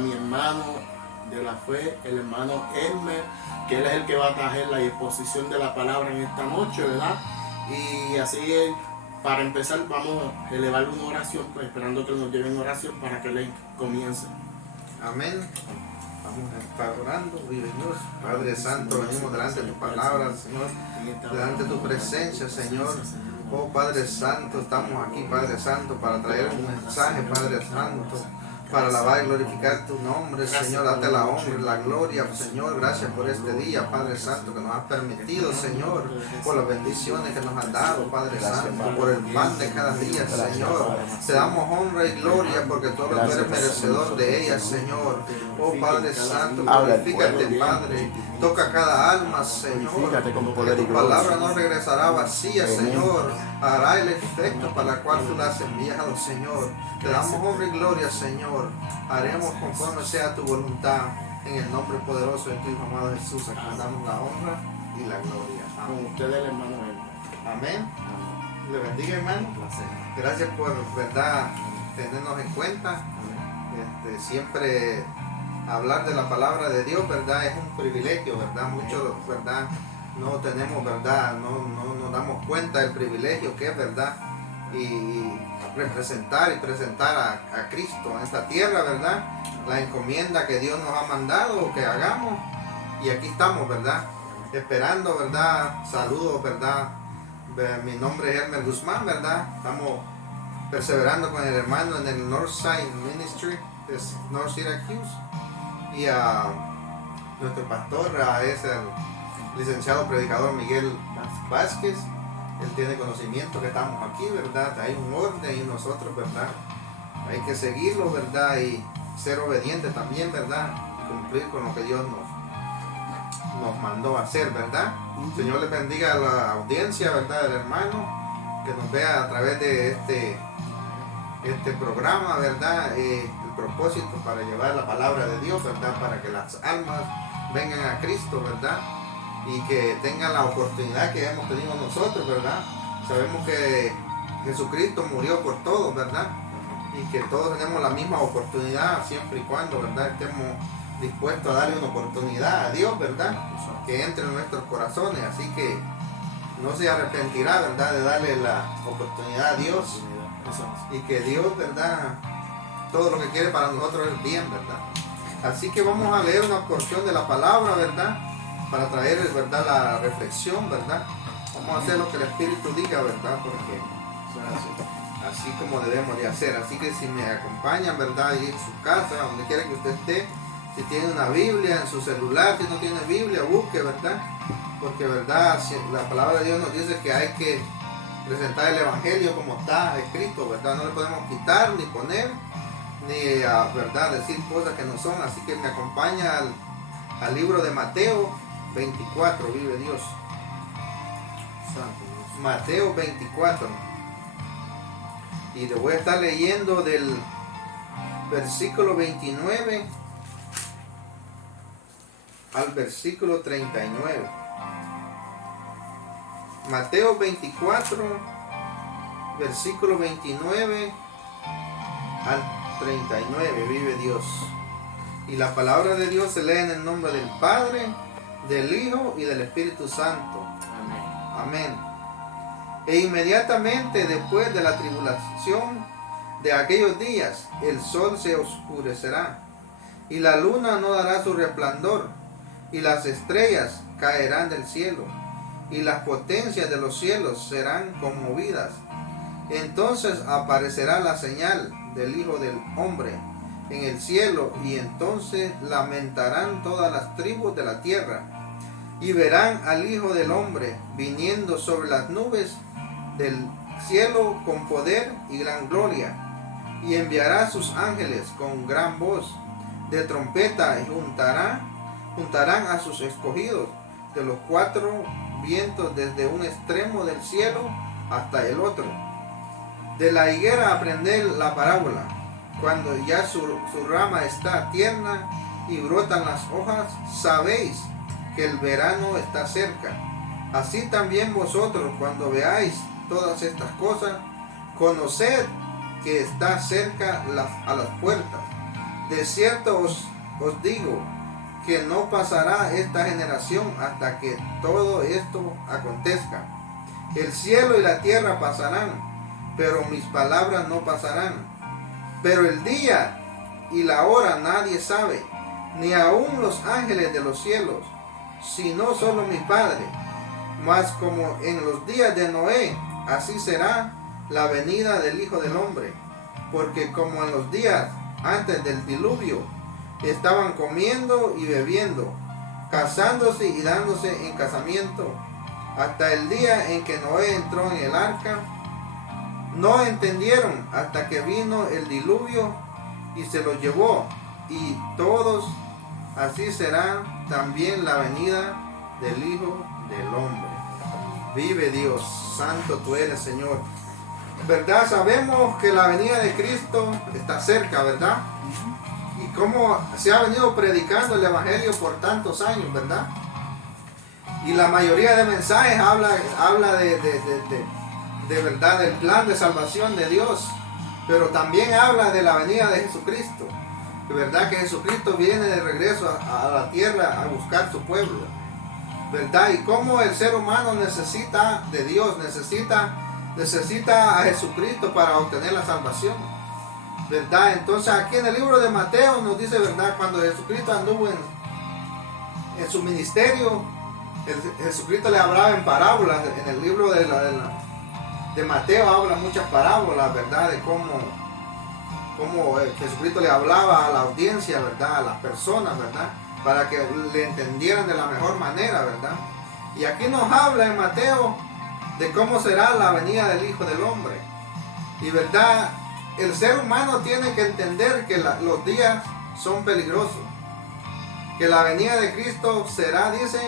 mi hermano de la fe, el hermano Elmer, que él es el que va a traer la exposición de la palabra en esta noche, ¿verdad? Y así para empezar vamos a elevar una oración, pues, esperando que nos lleven oración para que él comience. Amén. Vamos a estar orando, vive Dios. Padre Santo, venimos delante de tu palabra, Señor, delante de tu presencia, Señor. Oh Padre Santo, estamos aquí, Padre Santo, para traer un mensaje, Padre Santo, para alabar y glorificar tu nombre, Señor. Date la honra y la gloria, Señor. Gracias por este día, Padre Santo, que nos has permitido, Señor, por las bendiciones que nos has dado, Padre Santo, por el pan de cada día, Señor. Te damos honra y gloria porque tú eres merecedor de ellas, Señor. Oh Padre Santo, glorifícate, Padre. Toca cada alma, Señor. Tu palabra no regresará vacía, Señor. Hará el efecto para el cual tú la has enviado, Señor. Te damos honra y gloria, Señor. Haremos conforme sea tu voluntad. En el nombre poderoso de tu Hijo amado Jesús, a quien damos la honra y la gloria. Con ustedes, el hermano Elmer. Amén. Le bendiga, hermano. Gracias por, verdad, tenernos en cuenta. Siempre hablar de la palabra de Dios, verdad, es un privilegio, verdad. Muchos, verdad, no tenemos, verdad, no nos damos cuenta del privilegio que es, verdad, y representar y presentar a Cristo en esta tierra, verdad, la encomienda que Dios nos ha mandado que hagamos, y aquí estamos, verdad, esperando, verdad. Saludos, verdad. Mi nombre es Elmer Guzmán, verdad. Estamos perseverando con el hermano en el Northside Ministry de North Syracuse, y nuestro pastor es el licenciado predicador Miguel Vázquez. Él tiene conocimiento que estamos aquí, verdad. Hay un orden y nosotros, verdad, hay que seguirlo, verdad, y ser obediente también, verdad, cumplir con lo que Dios nos mandó a hacer, verdad. Señor les bendiga a la audiencia, verdad, del hermano que nos vea a través de este programa, verdad. El propósito para llevar la palabra de Dios, verdad, para que las almas vengan a Cristo, verdad, y que tengan la oportunidad que hemos tenido nosotros, verdad. Sabemos que Jesucristo murió por todos, verdad, y que todos tenemos la misma oportunidad siempre y cuando, verdad, estemos dispuestos a darle una oportunidad a Dios, verdad, que entre en nuestros corazones. Así que no se arrepentirá, verdad, de darle la oportunidad a Dios, y que Dios, verdad, todo lo que quiere para nosotros es bien, verdad. Así que vamos a leer una porción de la palabra, verdad, para traer, verdad, la reflexión, verdad. Vamos a hacer lo que el Espíritu diga, verdad, porque así como debemos de hacer. Así que si me acompañan, verdad, y en su casa, donde quiera que usted esté, si tiene una Biblia en su celular, si no tiene Biblia, busque, verdad, porque, verdad, si la palabra de Dios nos dice que hay que presentar el Evangelio como está escrito, verdad. No le podemos quitar ni poner, ni verdad, decir cosas que no son. Así que me acompaña al libro de Mateo 24, vive Dios. Mateo 24, y le voy a estar leyendo del versículo 29 al versículo 39. Mateo 24, versículo 29 al 39, vive Dios. Y la palabra de Dios se lee en el nombre del Padre, del Hijo y del Espíritu Santo. Amén. E inmediatamente después de la tribulación de aquellos días, el sol se oscurecerá, y la luna no dará su resplandor, y las estrellas caerán del cielo, y las potencias de los cielos serán conmovidas. Entonces aparecerá la señal del Hijo del Hombre en el cielo, y entonces lamentarán todas las tribus de la tierra, y verán al Hijo del Hombre viniendo sobre las nubes del cielo con poder y gran gloria, y enviará a sus ángeles con gran voz de trompeta, y juntarán a sus escogidos de los cuatro vientos, desde un extremo del cielo hasta el otro. De la higuera aprended la parábola: cuando ya su rama está tierna y brotan las hojas, sabéis que el verano está cerca. Así también vosotros, cuando veáis todas estas cosas, conoced que está cerca a las puertas. De cierto os digo que no pasará esta generación hasta que todo esto acontezca. El cielo y la tierra pasarán, pero mis palabras no pasarán. Pero el día y la hora nadie sabe, ni aun los ángeles de los cielos, sino solo mi Padre. Mas como en los días de Noé, así será la venida del Hijo del Hombre. Porque como en los días antes del diluvio, estaban comiendo y bebiendo, casándose y dándose en casamiento, hasta el día en que Noé entró en el arca. No entendieron hasta que vino el diluvio y se los llevó, y todos así será también la venida del Hijo del Hombre. Vive Dios, santo tú eres, Señor. ¿Verdad? Sabemos que la venida de Cristo está cerca, ¿verdad? Y cómo se ha venido predicando el Evangelio por tantos años, ¿verdad? Y la mayoría de mensajes habla de verdad del plan de salvación de Dios, pero también habla de la venida de Jesucristo. De verdad que Jesucristo viene de regreso a la tierra a buscar su pueblo, ¿verdad? Y cómo el ser humano necesita de Dios, necesita a Jesucristo para obtener la salvación, ¿verdad? Entonces aquí en el libro de Mateo nos dice, ¿verdad? Cuando Jesucristo anduvo en su ministerio, Jesucristo le hablaba en parábolas. En el libro de Mateo habla muchas parábolas, ¿verdad? De cómo Jesucristo le hablaba a la audiencia, ¿verdad? A las personas, ¿verdad? Para que le entendieran de la mejor manera, ¿verdad? Y aquí nos habla en Mateo de cómo será la venida del Hijo del Hombre. Y verdad, el ser humano tiene que entender que los días son peligrosos, que la venida de Cristo será, dice,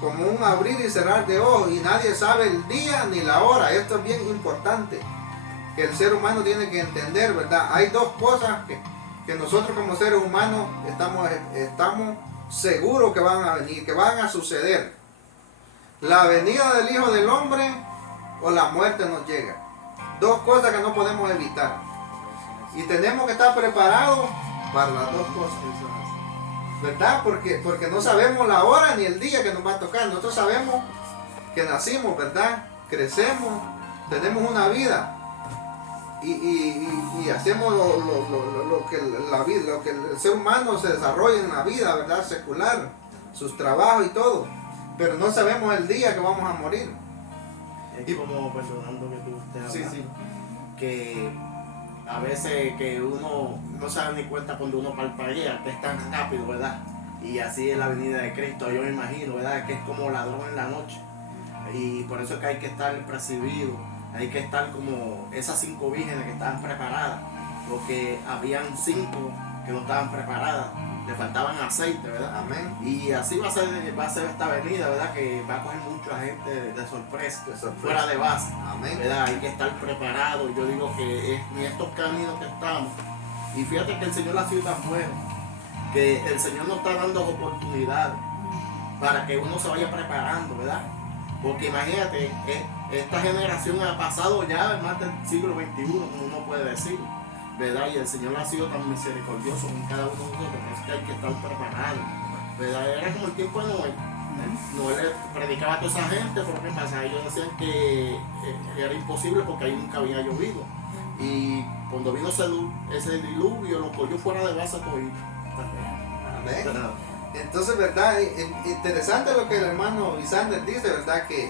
como un abrir y cerrar de ojos, y nadie sabe el día ni la hora. Esto es bien importante, que el ser humano tiene que entender, ¿verdad? Hay dos cosas que nosotros como seres humanos estamos seguros que van a venir, que van a suceder: la venida del Hijo del Hombre o la muerte nos llega. Dos cosas que no podemos evitar, y tenemos que estar preparados para las dos cosas, ¿verdad? Porque no sabemos la hora ni el día que nos va a tocar. Nosotros sabemos que nacimos, ¿verdad? Crecemos, tenemos una vida y hacemos lo que el ser humano se desarrolla en la vida, ¿verdad? Secular, sus trabajos y todo, pero no sabemos el día que vamos a morir. Es como, perdonando que tú estés hablando, Sí. que a veces que uno no se da ni cuenta cuando uno parpadea, que es tan rápido, ¿verdad? Y así es la venida de Cristo, yo me imagino, ¿verdad? Que es como ladrón en la noche. Y por eso es que hay que estar percibido, hay que estar como esas 5 vírgenes que estaban preparadas, porque habían 5 que no estaban preparadas, le faltaban aceite, ¿verdad? Amén. Y así va a ser esta venida, ¿verdad? Que va a coger mucha gente de sorpresa, fuera de base. Amén. ¿Verdad? Hay que estar preparado. Yo digo que en estos caminos que estamos, y fíjate que el Señor ha sido tan bueno, que el Señor nos está dando oportunidades para que uno se vaya preparando, ¿verdad? Porque imagínate, esta generación ha pasado ya más del siglo XXI, como uno puede decir, ¿verdad? Y el Señor ha sido tan misericordioso con cada uno de nosotros, es que hay que estar preparado, ¿verdad? Era como el tiempo de Noé. Noé le predicaba a toda esa gente, porque pasa, ellos decían que era imposible porque ahí nunca había llovido. Y cuando vino ese diluvio, lo cogió fuera de base todo. Amén. Entonces, ¿verdad? Interesante lo que el hermano Isander dice, ¿verdad? Que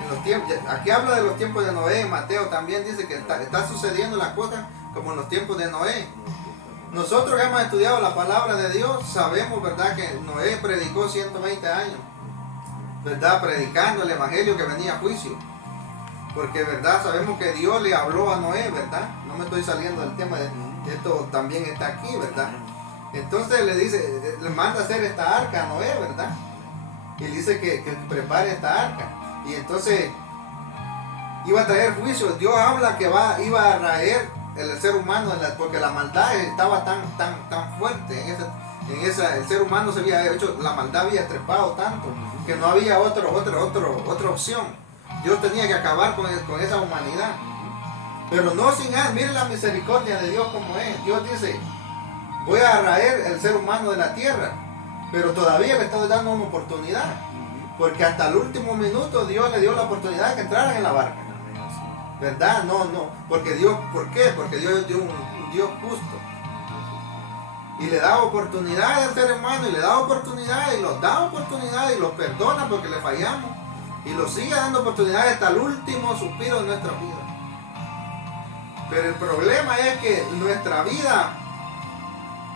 en los tiempos, aquí habla de los tiempos de Noé. Mateo también dice que está sucediendo las cosas como en los tiempos de Noé. Nosotros que hemos estudiado la palabra de Dios sabemos, ¿verdad?, que Noé predicó 120 años, ¿verdad?, predicando el evangelio que venía a juicio. Porque, ¿verdad?, sabemos que Dios le habló a Noé, ¿verdad? No me estoy saliendo del tema, esto también está aquí, ¿verdad? Entonces le manda a hacer esta arca a Noé, ¿verdad? Y le dice que prepare esta arca. Y entonces iba a traer juicio. Dios habla que iba a raer el ser humano, porque la maldad estaba tan fuerte el ser humano se había hecho, la maldad había trepado tanto que no había otra opción. Dios tenía que acabar con esa humanidad. Pero no sin nada, mire la misericordia de Dios como es. Dios dice, voy a raer el ser humano de la tierra, pero todavía le estoy dando una oportunidad. Porque hasta el último minuto Dios le dio la oportunidad de que entraran en la barca. ¿Verdad? No. Porque Dios, ¿por qué? Porque Dios es un Dios justo. Y le da oportunidad al ser humano, y le da oportunidad, y los da oportunidad, y los perdona porque le fallamos. Y los sigue dando oportunidades hasta el último suspiro de nuestra vida. Pero el problema es que nuestra vida,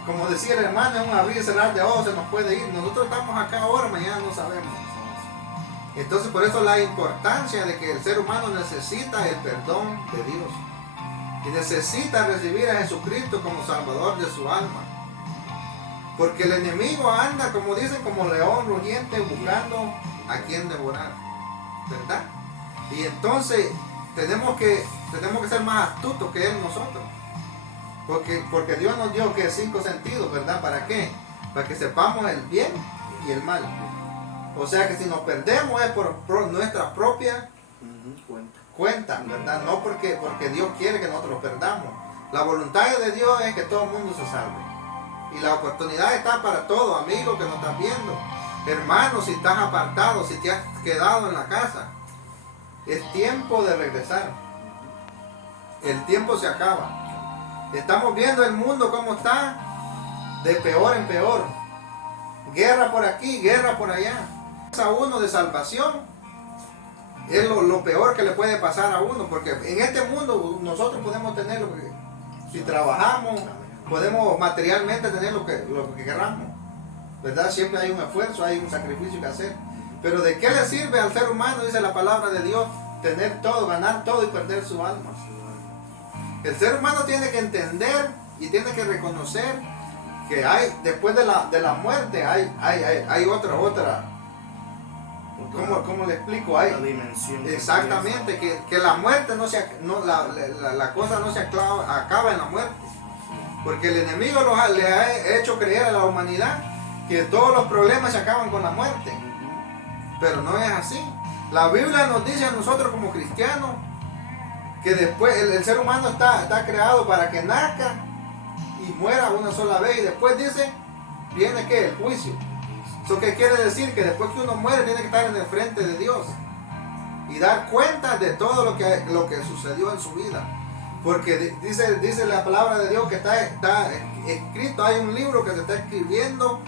como decía el hermano, es un abrir y cerrar de ojos, se nos puede ir. Nosotros estamos acá ahora, mañana no sabemos. Entonces por eso la importancia de que el ser humano necesita el perdón de Dios. Y necesita recibir a Jesucristo como Salvador de su alma. Porque el enemigo anda, como dicen, como león rugiente buscando a quien devorar. ¿Verdad? Y entonces tenemos que ser más astutos que Él nosotros. Porque Dios nos dio que 5 sentidos, ¿verdad? ¿Para qué? Para que sepamos el bien y el mal. O sea que si nos perdemos es por nuestra propia cuenta, ¿verdad? No porque Dios quiere que nosotros nos perdamos. La voluntad de Dios es que todo el mundo se salve. Y la oportunidad está para todos, amigos que nos están viendo. Hermanos, si estás apartado, si te has quedado en la casa, es tiempo de regresar. El tiempo se acaba. Estamos viendo el mundo cómo está, de peor en peor. Guerra por aquí, guerra por allá. A uno de salvación es lo peor que le puede pasar a uno, porque en este mundo nosotros podemos tener lo que, si trabajamos, podemos materialmente tener lo que queramos, ¿verdad? Siempre hay un esfuerzo, hay un sacrificio que hacer. Pero ¿de qué le sirve al ser humano, dice la palabra de Dios, tener todo, ganar todo y perder su alma? El ser humano tiene que entender y tiene que reconocer que hay, después de la muerte, hay otra. ¿Cómo le explico? Hay dimensión. Exactamente, que la muerte la cosa no se acaba en la muerte. Porque el enemigo le ha hecho creer a la humanidad que todos los problemas se acaban con la muerte. Pero no es así. La Biblia nos dice a nosotros como cristianos que después el ser humano está creado para que nazca y muera una sola vez. Y después dice, viene ¿qué? El juicio. ¿Eso qué quiere decir? Que después que uno muere tiene que estar en el frente de Dios y dar cuenta de todo lo que sucedió en su vida. Porque dice la palabra de Dios que está escrito, hay un libro que se está escribiendo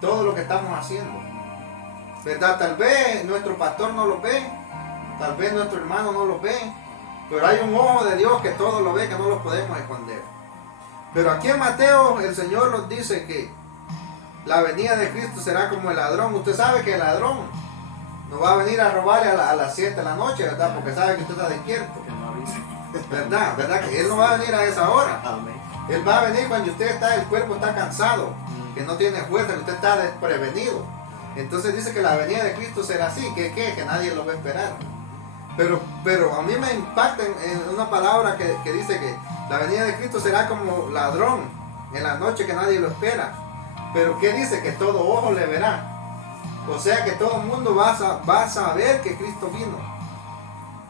todo lo que estamos haciendo. ¿Verdad? Tal vez nuestro pastor no lo ve, tal vez nuestro hermano no lo ve, pero hay un ojo de Dios que todo lo ve, que no lo podemos esconder. Pero aquí en Mateo el Señor nos dice que la venida de Cristo será como el ladrón. Usted sabe que el ladrón no va a venir a robarle a las 7 de la noche, ¿verdad? Porque sabe que usted está despierto. ¿Verdad? Que Él no va a venir a esa hora. Amén. Él va a venir cuando el cuerpo está cansado, que no tiene fuerza, que usted está desprevenido. Entonces dice que la venida de Cristo será así, que nadie lo va a esperar. Pero a mí me impacta en una palabra que dice que la venida de Cristo será como ladrón en la noche que nadie lo espera. Pero ¿qué dice? Que todo ojo le verá. O sea que todo el mundo va a saber que Cristo vino.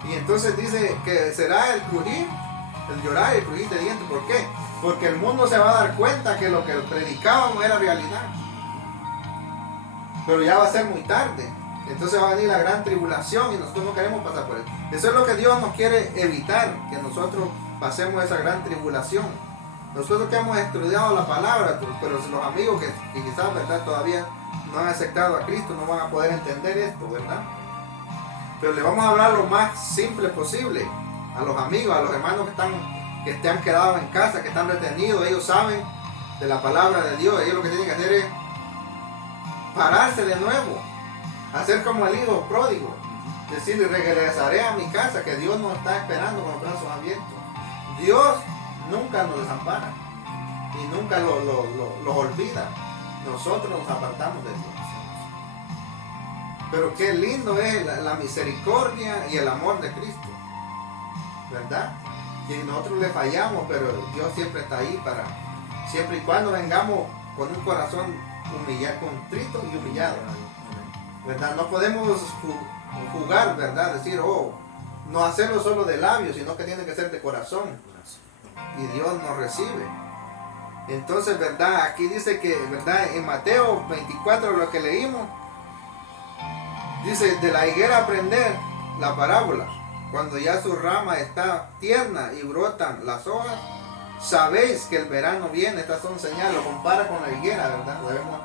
Y entonces dice que será el crujir, el llorar y el crujir de dientes. ¿Por qué? Porque el mundo se va a dar cuenta que lo que predicaban no era realidad. Pero ya va a ser muy tarde. Entonces va a venir la gran tribulación y nosotros no queremos pasar por eso. Eso es lo que Dios nos quiere evitar, que nosotros pasemos esa gran tribulación. Nosotros que hemos estudiado la palabra, pero los amigos que quizás, ¿verdad?, todavía no han aceptado a Cristo, no van a poder entender esto, ¿verdad? Pero le vamos a hablar lo más simple posible a los amigos, a los hermanos que te han quedado en casa, que están retenidos. Ellos saben de la palabra de Dios. Ellos lo que tienen que hacer es pararse de nuevo, hacer como el hijo pródigo, decirle: regresaré a mi casa, que Dios nos está esperando con los brazos abiertos. Dios nunca nos desampara y nunca los olvida. Nosotros nos apartamos de Dios. Pero qué lindo es la misericordia y el amor de Cristo, ¿verdad? Que nosotros le fallamos, pero Dios siempre está ahí siempre y cuando vengamos con un corazón contrito y humillado, ¿verdad? No podemos jugar, ¿verdad? Decir: oh, no hacerlo solo de labios, sino que tiene que ser de corazón. Y Dios nos recibe. Entonces, ¿verdad? Aquí dice que, ¿verdad? En Mateo 24, lo que leímos, dice, de la higuera aprender la parábola. Cuando ya su rama está tierna y brotan las hojas, sabéis que el verano viene. Estas son señales. Lo compara con la higuera, ¿verdad? Sabemos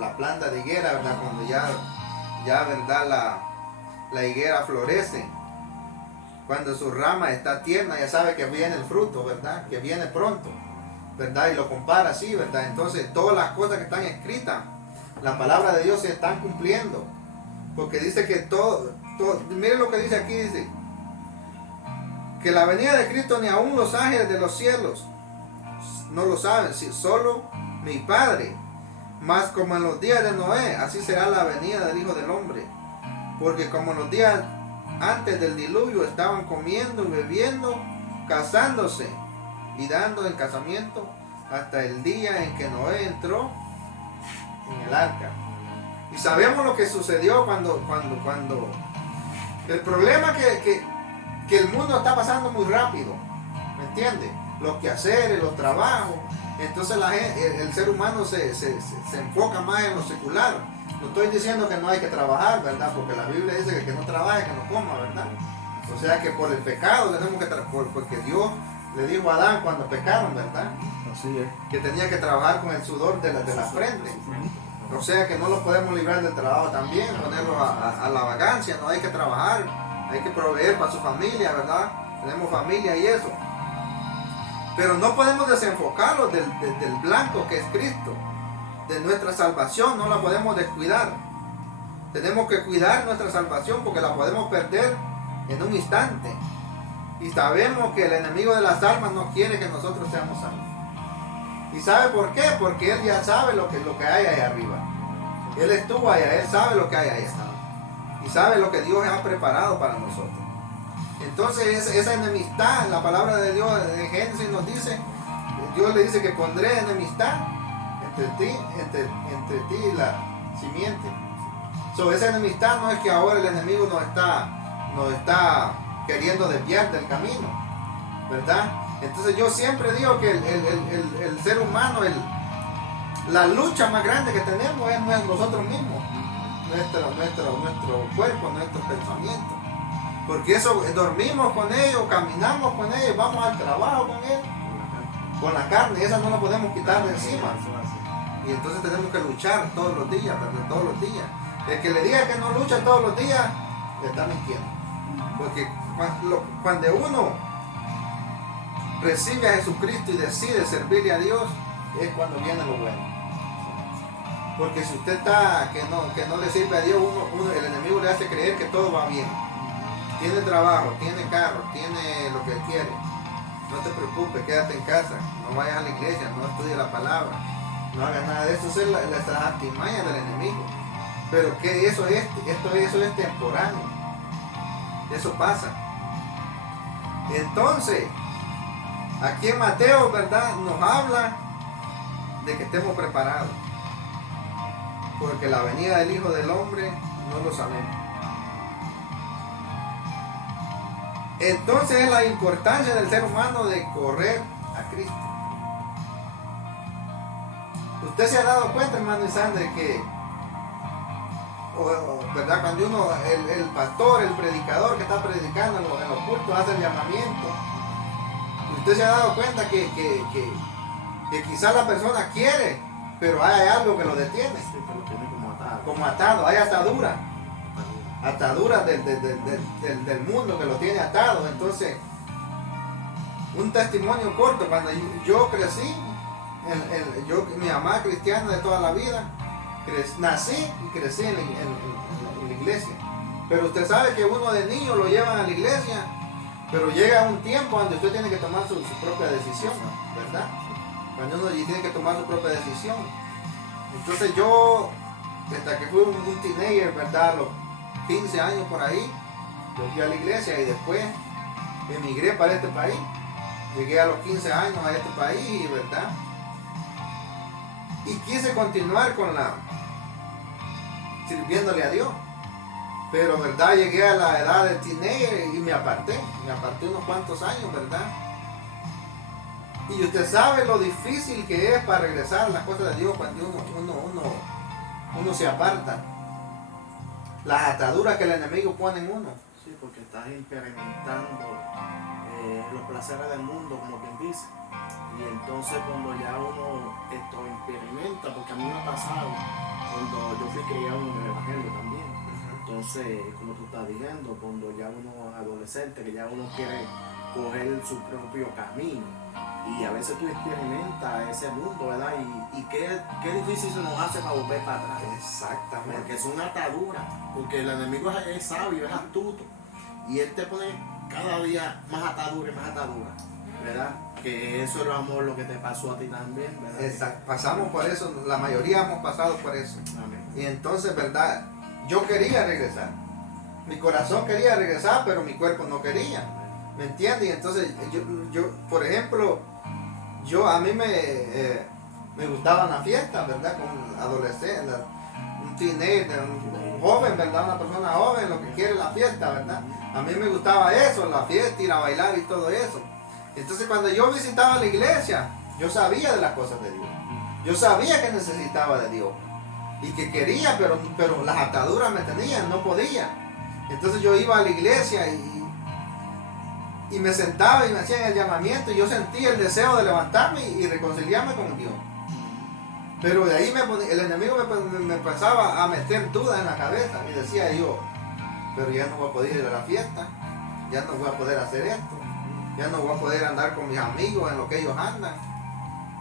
la planta de higuera, ¿verdad? Cuando ya ¿verdad? La higuera florece. Cuando su rama está tierna, ya sabe que viene el fruto, ¿verdad? Que viene pronto, ¿verdad? Y lo compara así, ¿verdad? Entonces, todas las cosas que están escritas, la palabra de Dios se están cumpliendo. Porque dice que miren lo que dice aquí, dice que la venida de Cristo ni aún los ángeles de los cielos no lo saben, solo mi Padre. Mas como en los días de Noé, así será la venida del Hijo del Hombre. Porque como en los días antes del diluvio estaban comiendo y bebiendo, casándose y dando en casamiento, hasta el día en que Noé entró en el arca. Y sabemos lo que sucedió cuando el problema que el mundo está pasando muy rápido, ¿me entiendes? Los quehaceres, los trabajos. Entonces el ser humano se enfoca más en lo secular. No estoy diciendo que no hay que trabajar, ¿verdad? Porque la Biblia dice que el que no trabaje, que no coma, ¿verdad? O sea que por el pecado tenemos que trabajar, porque Dios le dijo a Adán cuando pecaron, ¿verdad? Así es. Que tenía que trabajar con el sudor de la frente. O sea que no lo podemos librar del trabajo también, ponerlo a la vagancia. No hay que trabajar, hay que proveer para su familia, ¿verdad? Tenemos familia y eso. Pero no podemos desenfocarlo del blanco que es Cristo, de nuestra salvación. No la podemos descuidar. Tenemos que cuidar nuestra salvación porque la podemos perder en un instante. Y sabemos que el enemigo de las almas no quiere que nosotros seamos salvos. ¿Y sabe por qué? Porque él ya sabe lo que hay ahí arriba. Él estuvo allá, él sabe lo que hay allá. Y sabe lo que Dios ha preparado para nosotros. Entonces esa enemistad, la palabra de Dios en Génesis nos dice, Dios le dice que pondré enemistad entre ti y la simiente. Esa enemistad no es que ahora el enemigo nos está queriendo desviar del camino, ¿verdad? Entonces yo siempre digo que el ser humano, la lucha más grande que tenemos es nosotros mismos, nuestro cuerpo, nuestros pensamientos. Porque eso, dormimos con ellos, caminamos con ellos, vamos al trabajo con ellos, con la carne, esa no la podemos quitar de encima. Y entonces tenemos que luchar todos los días, ¿verdad? Todos los días. El que le diga que no lucha todos los días, le está mintiendo. Porque cuando uno recibe a Jesucristo y decide servirle a Dios, es cuando viene lo bueno. Porque si usted está que no le sirve a Dios, el enemigo le hace creer que todo va bien. Tiene trabajo, tiene carro, tiene lo que quiere. No te preocupes, quédate en casa, no vayas a la iglesia, no estudies la palabra, no hagas nada de eso. Eso es la artimaña del enemigo. Pero que eso es temporal. Eso pasa. Entonces, aquí en Mateo, ¿verdad? Nos habla de que estemos preparados. Porque la venida del Hijo del Hombre no lo sabemos. Entonces es la importancia del ser humano de correr a Cristo. Usted se ha dado cuenta, hermano Isander, que ¿verdad? Cuando el pastor, el predicador que está predicando en los cultos hace el llamamiento, usted se ha dado cuenta que quizás la persona quiere, pero hay algo que lo detiene. Sí, que lo tiene como atado, hay ataduras del mundo que lo tiene atado. Entonces, un testimonio corto, cuando yo crecí, mi mamá cristiana de toda la vida, nací y crecí en la iglesia. Pero usted sabe que uno de niño lo llevan a la iglesia, pero llega un tiempo donde usted tiene que tomar su propia decisión, ¿verdad? Cuando uno tiene que tomar su propia decisión. Entonces yo, hasta que fui un teenager, ¿verdad? A los 15 años por ahí, yo fui a la iglesia y después emigré para este país. Llegué a los 15 años a este país, ¿verdad? Y quise continuar sirviéndole a Dios. Pero, ¿verdad? Llegué a la edad de teenager y me aparté unos cuantos años, ¿verdad? Y usted sabe lo difícil que es para regresar a las cosas de Dios cuando uno se aparta. Las ataduras que el enemigo pone en uno. Sí, porque estás experimentando los placeres del mundo, como quien dice. Y entonces cuando ya uno esto experimenta, porque a mí me ha pasado, cuando yo fui criado en el Evangelio también. Entonces, como tú estás diciendo, cuando ya uno es adolescente, que ya uno quiere coger su propio camino. Y a veces tú experimentas ese mundo, ¿verdad? Y qué difícil se nos hace para volver para atrás. Exactamente. Porque es una atadura. Porque el enemigo es sabio, es astuto. Y él te pone cada día más atadura y más atadura, ¿verdad? Que eso es lo amor, lo que te pasó a ti también, ¿verdad? Exacto. Pasamos por eso, la mayoría hemos pasado por eso. Amén. Y entonces, ¿verdad? Yo quería regresar. Mi corazón quería regresar, pero mi cuerpo no quería. ¿Me entiendes? Y entonces, yo por ejemplo, a mí me gustaban las fiestas, ¿verdad? Con adolescentes, un teenager, un joven, ¿verdad? Una persona joven, lo que quiere la fiesta, ¿verdad? A mí me gustaba eso, la fiesta, ir a bailar y todo eso. Entonces, cuando yo visitaba la iglesia, yo sabía de las cosas de Dios. Yo sabía que necesitaba de Dios. Y que quería, pero las ataduras me tenían, no podía. Entonces yo iba a la iglesia y me sentaba y me hacían el llamamiento y yo sentía el deseo de levantarme y reconciliarme con Dios. Pero de ahí el enemigo me empezaba a meter dudas en la cabeza y decía yo, pero ya no voy a poder ir a la fiesta, ya no voy a poder hacer esto, ya no voy a poder andar con mis amigos en lo que ellos andan.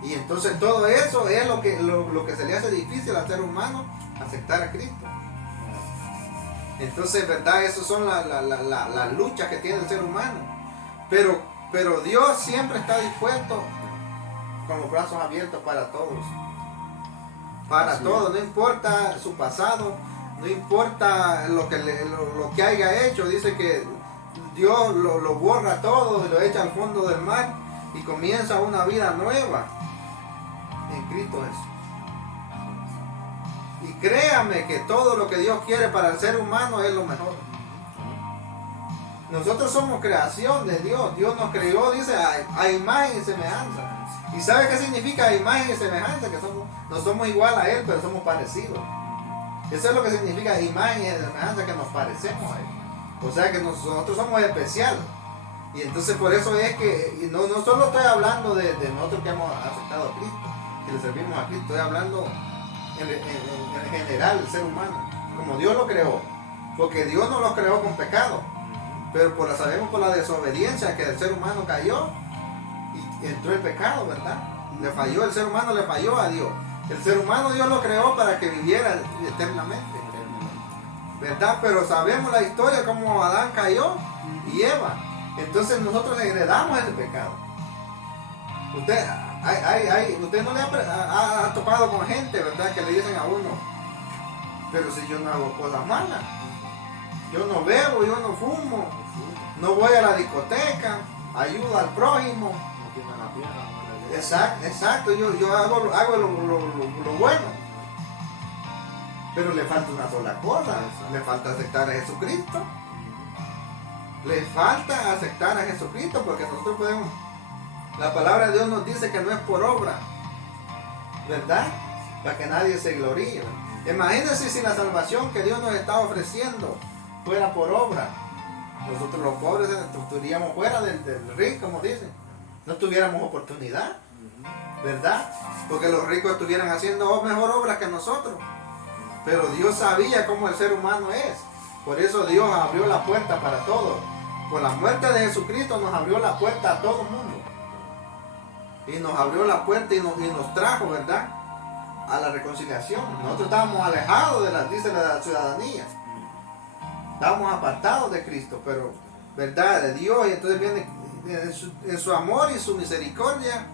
Y entonces todo eso es lo que se le hace difícil al ser humano aceptar a Cristo. Entonces, ¿verdad? Esas son las luchas que tiene el ser humano. Pero Dios siempre está dispuesto con los brazos abiertos para todos. Para todos, no importa su pasado, no importa lo que haya hecho. Dice que Dios lo borra todo y lo echa al fondo del mar y comienza una vida nueva en Cristo Jesús. Y créame que todo lo que Dios quiere para el ser humano es lo mejor. Nosotros somos creación de Dios. Dios nos creó, dice, a imagen y semejanza. ¿Y sabe qué significa a imagen y semejanza? Que no somos igual a Él, pero somos parecidos. Eso es lo que significa imagen y semejanza, que nos parecemos a Él. O sea que nosotros somos especiales. Y entonces por eso es que, no solo estoy hablando de nosotros que hemos aceptado a Cristo, que le servimos a Cristo, estoy hablando en general el ser humano, como Dios lo creó, porque Dios no lo creó con pecado, pero sabemos por la desobediencia que el ser humano cayó y entró el pecado, ¿verdad? El ser humano le falló a Dios. El ser humano Dios lo creó para que viviera eternamente, ¿verdad? Pero sabemos la historia como Adán cayó y Eva. Entonces nosotros heredamos ese pecado. Usted no le ha topado con gente, ¿verdad? Que le dicen a uno, pero si yo no hago cosas malas, yo no bebo, yo no fumo, no voy a la discoteca, ayudo al prójimo. Exacto, yo hago lo bueno. Pero le falta una sola cosa, le falta aceptar a Jesucristo. Le falta aceptar a Jesucristo, porque nosotros podemos, la palabra de Dios nos dice que no es por obra, ¿verdad? Para que nadie se gloríe. Imagínense si la salvación que Dios nos está ofreciendo fuera por obra. Nosotros los pobres estaríamos fuera del ring, como dicen. No tuviéramos oportunidad, ¿verdad? Porque los ricos estuvieran haciendo mejor obra que nosotros. Pero Dios sabía cómo el ser humano es. Por eso Dios abrió la puerta para todos. Con la muerte de Jesucristo nos abrió la puerta a todo el mundo. Y nos abrió la puerta y nos trajo, ¿verdad?, a la reconciliación. Nosotros estábamos alejados de la ciudadanía. Estábamos apartados de Cristo, pero, ¿verdad?, de Dios. Y entonces viene en su amor y su misericordia,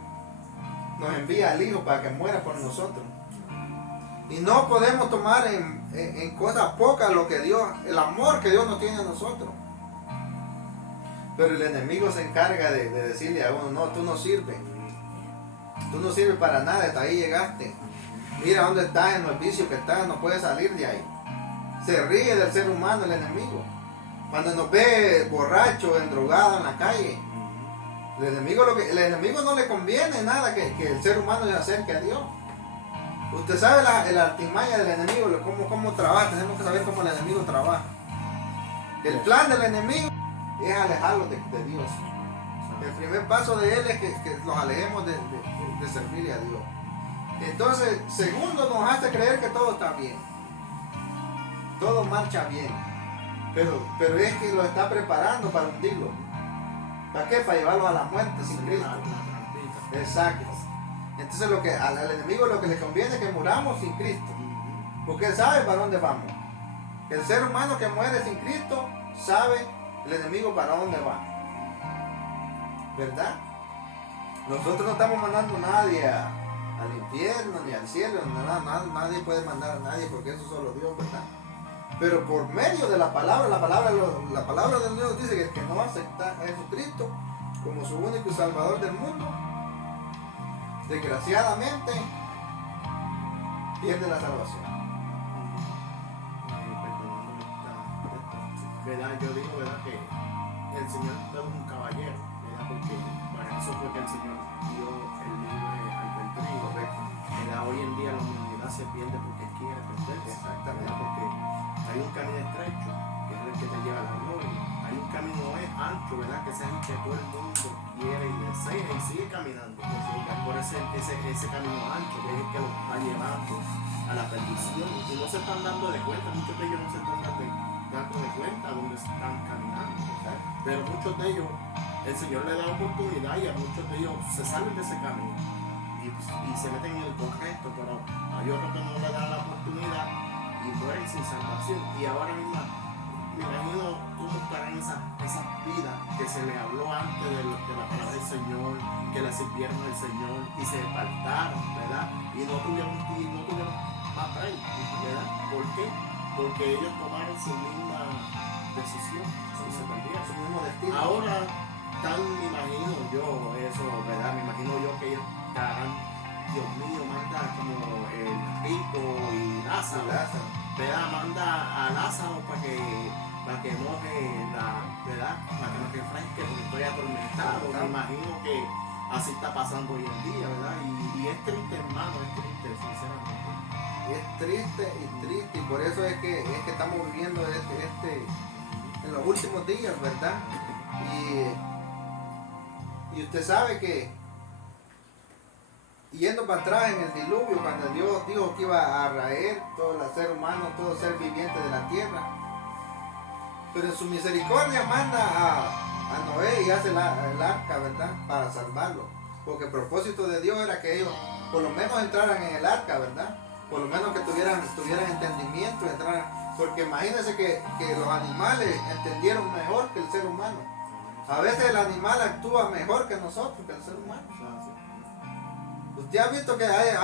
nos envía al Hijo para que muera por nosotros. Y no podemos tomar en cosas pocas el amor que Dios nos tiene a nosotros. Pero el enemigo se encarga de decirle a uno, no, tú no sirves. Tú no sirves para nada, hasta ahí llegaste. Mira dónde estás, en el vicio que estás, no puedes salir de ahí. Se ríe del ser humano el enemigo. Cuando nos ve borracho, endrogado en la calle, el enemigo no le conviene nada que el ser humano se acerque a Dios. Usted sabe la artimaña del enemigo, cómo trabaja. Tenemos que saber cómo el enemigo trabaja. El plan del enemigo es alejarlos de Dios. El primer paso de él es que los alejemos de servirle a Dios. Entonces, segundo, nos hace creer que todo está bien. Todo marcha bien. Pero es que lo está preparando para hundirlo. ¿Para qué? Para llevarlo a la muerte sin Cristo. Exacto. Entonces al enemigo lo que le conviene es que muramos sin Cristo. Porque él sabe para dónde vamos. El ser humano que muere sin Cristo sabe el enemigo para dónde va. ¿Verdad? Nosotros no estamos mandando a nadie al infierno ni al cielo. Nadie puede mandar a nadie porque eso solo Dios, ¿verdad? Pero por medio de la palabra de Dios dice que el que no acepta a Jesucristo como su único y salvador del mundo, desgraciadamente pierde la salvación. ¿Verdad? Yo digo, ¿verdad? Que el Señor es un caballero, ¿verdad? Porque para eso fue que el Señor dio el libre albedrío. Correcto. ¿Verdad? Hoy en día la humanidad se pierde porque quiere perderse. Exactamente. ¿Verdad? Porque hay un camino estrecho, que es el que te lleva a la gloria. Hay un camino ancho, ¿verdad? Que es el que todo el mundo quiere y desea y sigue caminando. Por ese camino ancho, que es el que lo está llevando a la perdición. Y no se están dando de cuenta, muchos de ellos no se están dando de cuenta dónde están caminando. ¿Verdad? Pero muchos de ellos, el Señor le da oportunidad y a muchos de ellos se salen de ese camino y se meten en el correcto, pero hay otros que no le dan la oportunidad y mueren sin salvación. Y ahora mismo me imagino cómo estarán esas vidas que se les habló antes de la palabra del Señor, que le sirvieron al Señor y se apartaron, ¿verdad? Y no tuvieron papel, ¿verdad? ¿Por qué? Porque ellos tomaron su misma decisión y se perdieron. Su mismo destino. Ahora me imagino yo eso, ¿verdad? Me imagino yo que ellos estarán, Dios mío, manda como el Rico y Lázaro, ¿verdad? Manda a Lázaro para que moje ¿verdad? Para que no refresque porque estoy atormentado. Me imagino que así está pasando hoy en día, ¿verdad? Y es triste, hermano, es triste, sinceramente. Es triste y por eso es que estamos viviendo en los últimos días, ¿verdad? Y usted sabe que yendo para atrás en el diluvio, cuando Dios dijo que iba a raer todo el ser humano, todo ser viviente de la tierra, pero en su misericordia manda a Noé y hace el arca, ¿verdad? Para salvarlo, porque el propósito de Dios era que ellos por lo menos entraran en el arca, ¿verdad? Por lo menos que tuvieran entendimiento, porque imagínense que los animales entendieron mejor que el ser humano. A veces el animal actúa mejor que nosotros, que el ser humano. Usted ha visto que hay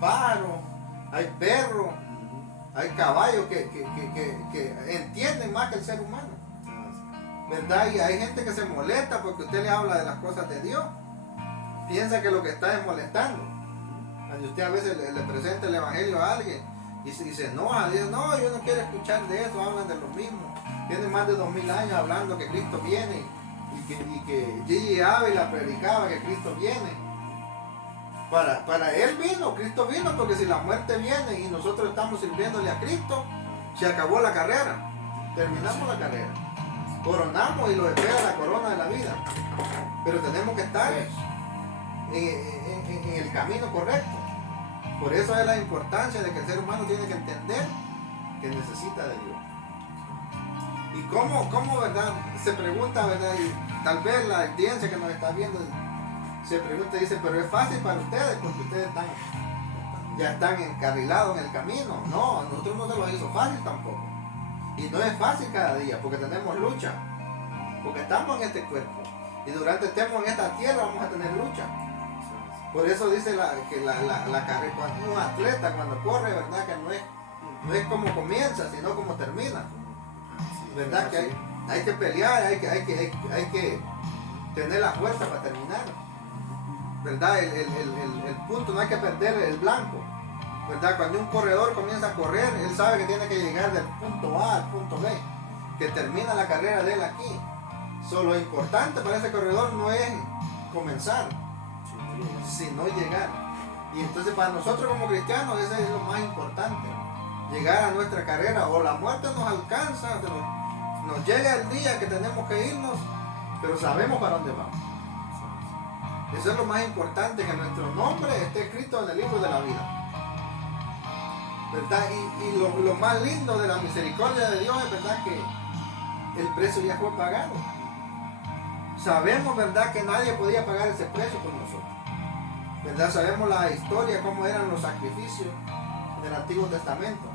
pájaros, hay perros, hay caballos que entienden más que el ser humano, ¿verdad? Y hay gente que se molesta porque usted le habla de las cosas de Dios. Piensa que lo que está es molestando. Cuando usted a veces le presenta el evangelio a alguien y se enoja, dice, no, yo no quiero escuchar de eso, hablan de lo mismo. Tienen más de 2000 años hablando que Cristo viene y que Gigi Ávila predicaba que Cristo viene. Para él vino, Cristo vino, porque si la muerte viene y nosotros estamos sirviéndole a Cristo, se acabó la carrera, terminamos la carrera, coronamos y lo espera la corona de la vida. Pero tenemos que estar en el camino correcto. Por eso es la importancia de que el ser humano tiene que entender que necesita de Dios. Y cómo ¿verdad? Se pregunta, ¿verdad? Y tal vez la audiencia que nos está viendo se pregunta y dice, pero es fácil para ustedes porque ustedes ya están encarrilados en el camino. No, a nosotros no se lo hizo fácil tampoco. Y no es fácil cada día porque tenemos lucha. Porque estamos en este cuerpo. Y durante estemos en esta tierra vamos a tener lucha. Por eso dice que la carrera, cuando un atleta cuando corre, ¿verdad? Que no es como comienza, sino como termina. ¿Verdad? Que hay que pelear, hay que tener la fuerza para terminar. ¿Verdad? El punto, no hay que perder el blanco. ¿verdad? Cuando un corredor comienza a correr, él sabe que tiene que llegar del punto A al punto B, que termina la carrera de él aquí. Lo importante para ese corredor no es comenzar, sino llegar. Y entonces para nosotros como cristianos eso es lo más importante, llegar a nuestra carrera. O la muerte nos alcanza, nos llega el día que tenemos que irnos, pero sabemos para dónde vamos. Eso es lo más importante, que nuestro nombre esté escrito en el libro de la vida, ¿verdad? Y lo más lindo de la misericordia de Dios es, ¿verdad?, que el precio ya fue pagado. Sabemos, ¿verdad?, que nadie podía pagar ese precio por nosotros, ¿verdad? Sabemos la historia, cómo eran los sacrificios del Antiguo Testamento,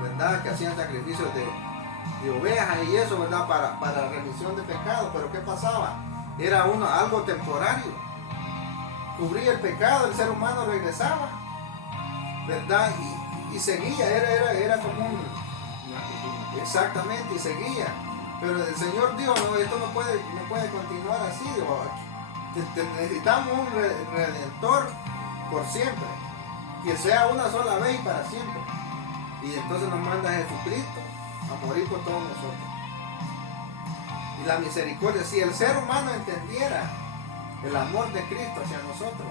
¿verdad?, que hacían sacrificios de ovejas y eso, ¿verdad?, para remisión de pecados. Pero ¿qué pasaba? Era algo temporario. Cubría el pecado, el ser humano regresaba, ¿verdad? Y seguía, era como exactamente, y seguía. Pero el Señor dijo, no, esto no puede continuar así. Necesitamos un redentor por siempre, que sea una sola vez y para siempre. Y entonces nos manda a Jesucristo a morir por todos nosotros. Y la misericordia, si el ser humano entendiera el amor de Cristo hacia nosotros,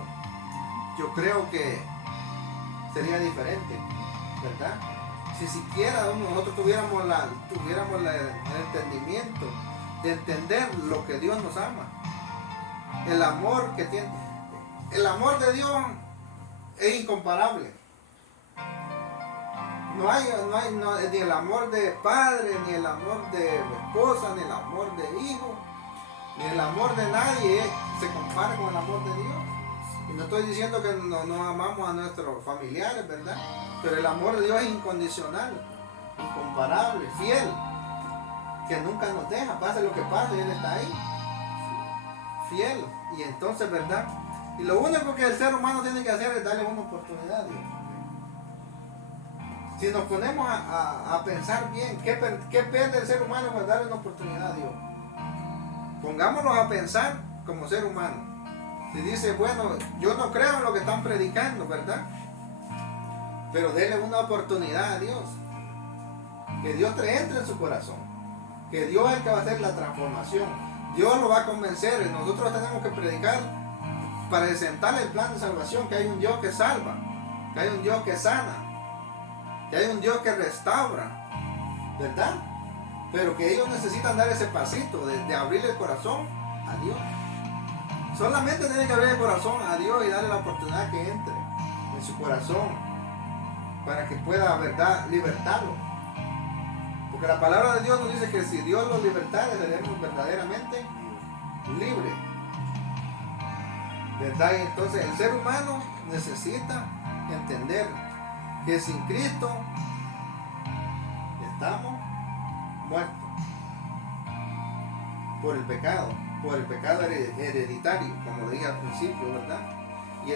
yo creo que sería diferente, ¿verdad? Si siquiera nosotros tuviéramos el entendimiento de entender lo que Dios nos ama, el amor que tiene, el amor de Dios es incomparable. No hay ni el amor de padre, ni el amor de esposa, ni el amor de hijo, ni el amor de nadie se compara con el amor de Dios. Y no estoy diciendo que no amamos a nuestros familiares, ¿verdad? Pero el amor de Dios es incondicional, incomparable, fiel, que nunca nos deja, pase lo que pase, Él está ahí, fiel. Y entonces, ¿verdad? Y lo único que el ser humano tiene que hacer es darle una oportunidad a Dios. Si nos ponemos a pensar bien, ¿qué pierde el ser humano para darle una oportunidad a Dios? Pongámonos a pensar como ser humano. Si dice, bueno, yo no creo en lo que están predicando, ¿verdad? Pero denle una oportunidad a Dios. Que Dios te entre en su corazón. Que Dios es el que va a hacer la transformación. Dios lo va a convencer. Nosotros tenemos que predicar para presentarle el plan de salvación. Que hay un Dios que salva. Que hay un Dios que sana. Que hay un Dios que restaura. ¿Verdad? Pero que ellos necesitan dar ese pasito de abrirle el corazón a Dios. Solamente tienen que abrir el corazón a Dios y darle la oportunidad que entre en su corazón para que pueda, ¿verdad?, libertarlo. Porque la palabra de Dios nos dice que si Dios los libertare, seremos verdaderamente libres, ¿verdad? Y entonces el ser humano necesita entender que sin Cristo estamos muertos por el pecado hereditario, como le dije al principio, ¿verdad? Y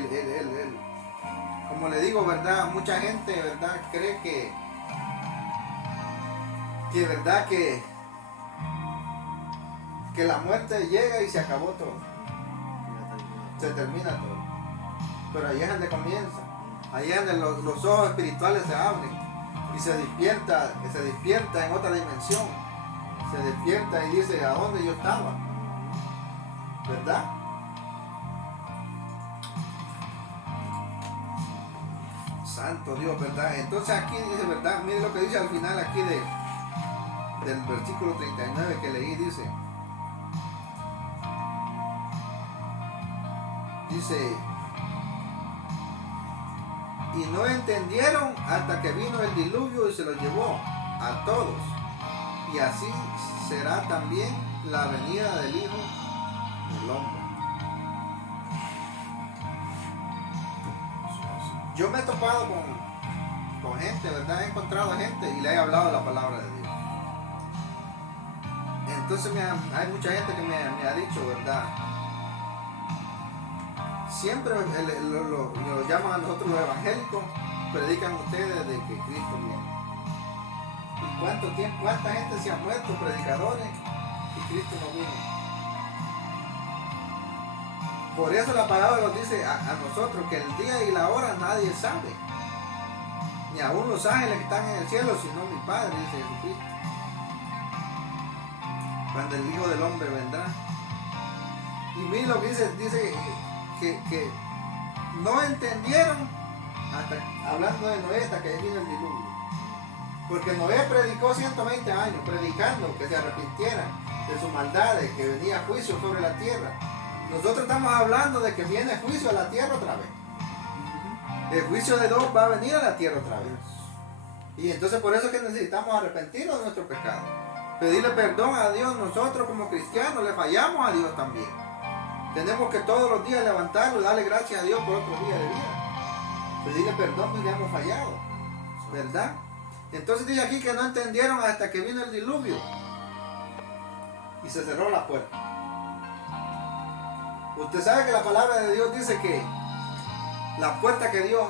como le digo, ¿verdad? Mucha gente, ¿verdad?, cree que ¿verdad?, que la muerte llega y se acabó todo, se termina todo. Pero ahí es donde comienza, ahí es donde los ojos espirituales se abren y se despierta en otra dimensión, se despierta y dice, ¿a dónde yo estaba? ¿Verdad? Santo Dios, ¿verdad? Entonces aquí dice, ¿verdad? Mire lo que dice al final aquí del versículo 39 que leí, dice, y no entendieron hasta que vino el diluvio y se los llevó a todos, y así será también la venida del Hijo del Hombre. Yo me he topado con gente, ¿verdad? He encontrado gente y le he hablado la palabra de Dios. Entonces hay mucha gente que me ha dicho, ¿verdad? Siempre lo llaman a nosotros los evangélicos, predican ustedes de que Cristo viene. ¿Y cuánta gente se ha muerto, predicadores, y Cristo no viene? Por eso la palabra nos dice a nosotros que el día y la hora nadie sabe. ni aún los ángeles que están en el cielo, sino mi Padre, dice Jesucristo. Cuando el Hijo del Hombre vendrá. Y miren lo que dice que no entendieron, hablando de Noé, hasta que vino el diluvio. Porque Noé predicó 120 años, predicando que se arrepintieran de sus maldades, que venía juicio sobre la tierra. Nosotros estamos hablando de que viene juicio a la tierra otra vez. El juicio de Dios va a venir a la tierra otra vez. Y entonces por eso es que necesitamos arrepentirnos de nuestro pecado. Pedirle perdón a Dios. Nosotros como cristianos le fallamos a Dios también. Tenemos que todos los días levantarlo y darle gracias a Dios por otro día de vida. Pedirle perdón porque le hemos fallado. ¿Verdad? Entonces dice aquí que no entendieron hasta que vino el diluvio. Y se cerró la puerta. Usted sabe que la palabra de Dios dice que la puerta que Dios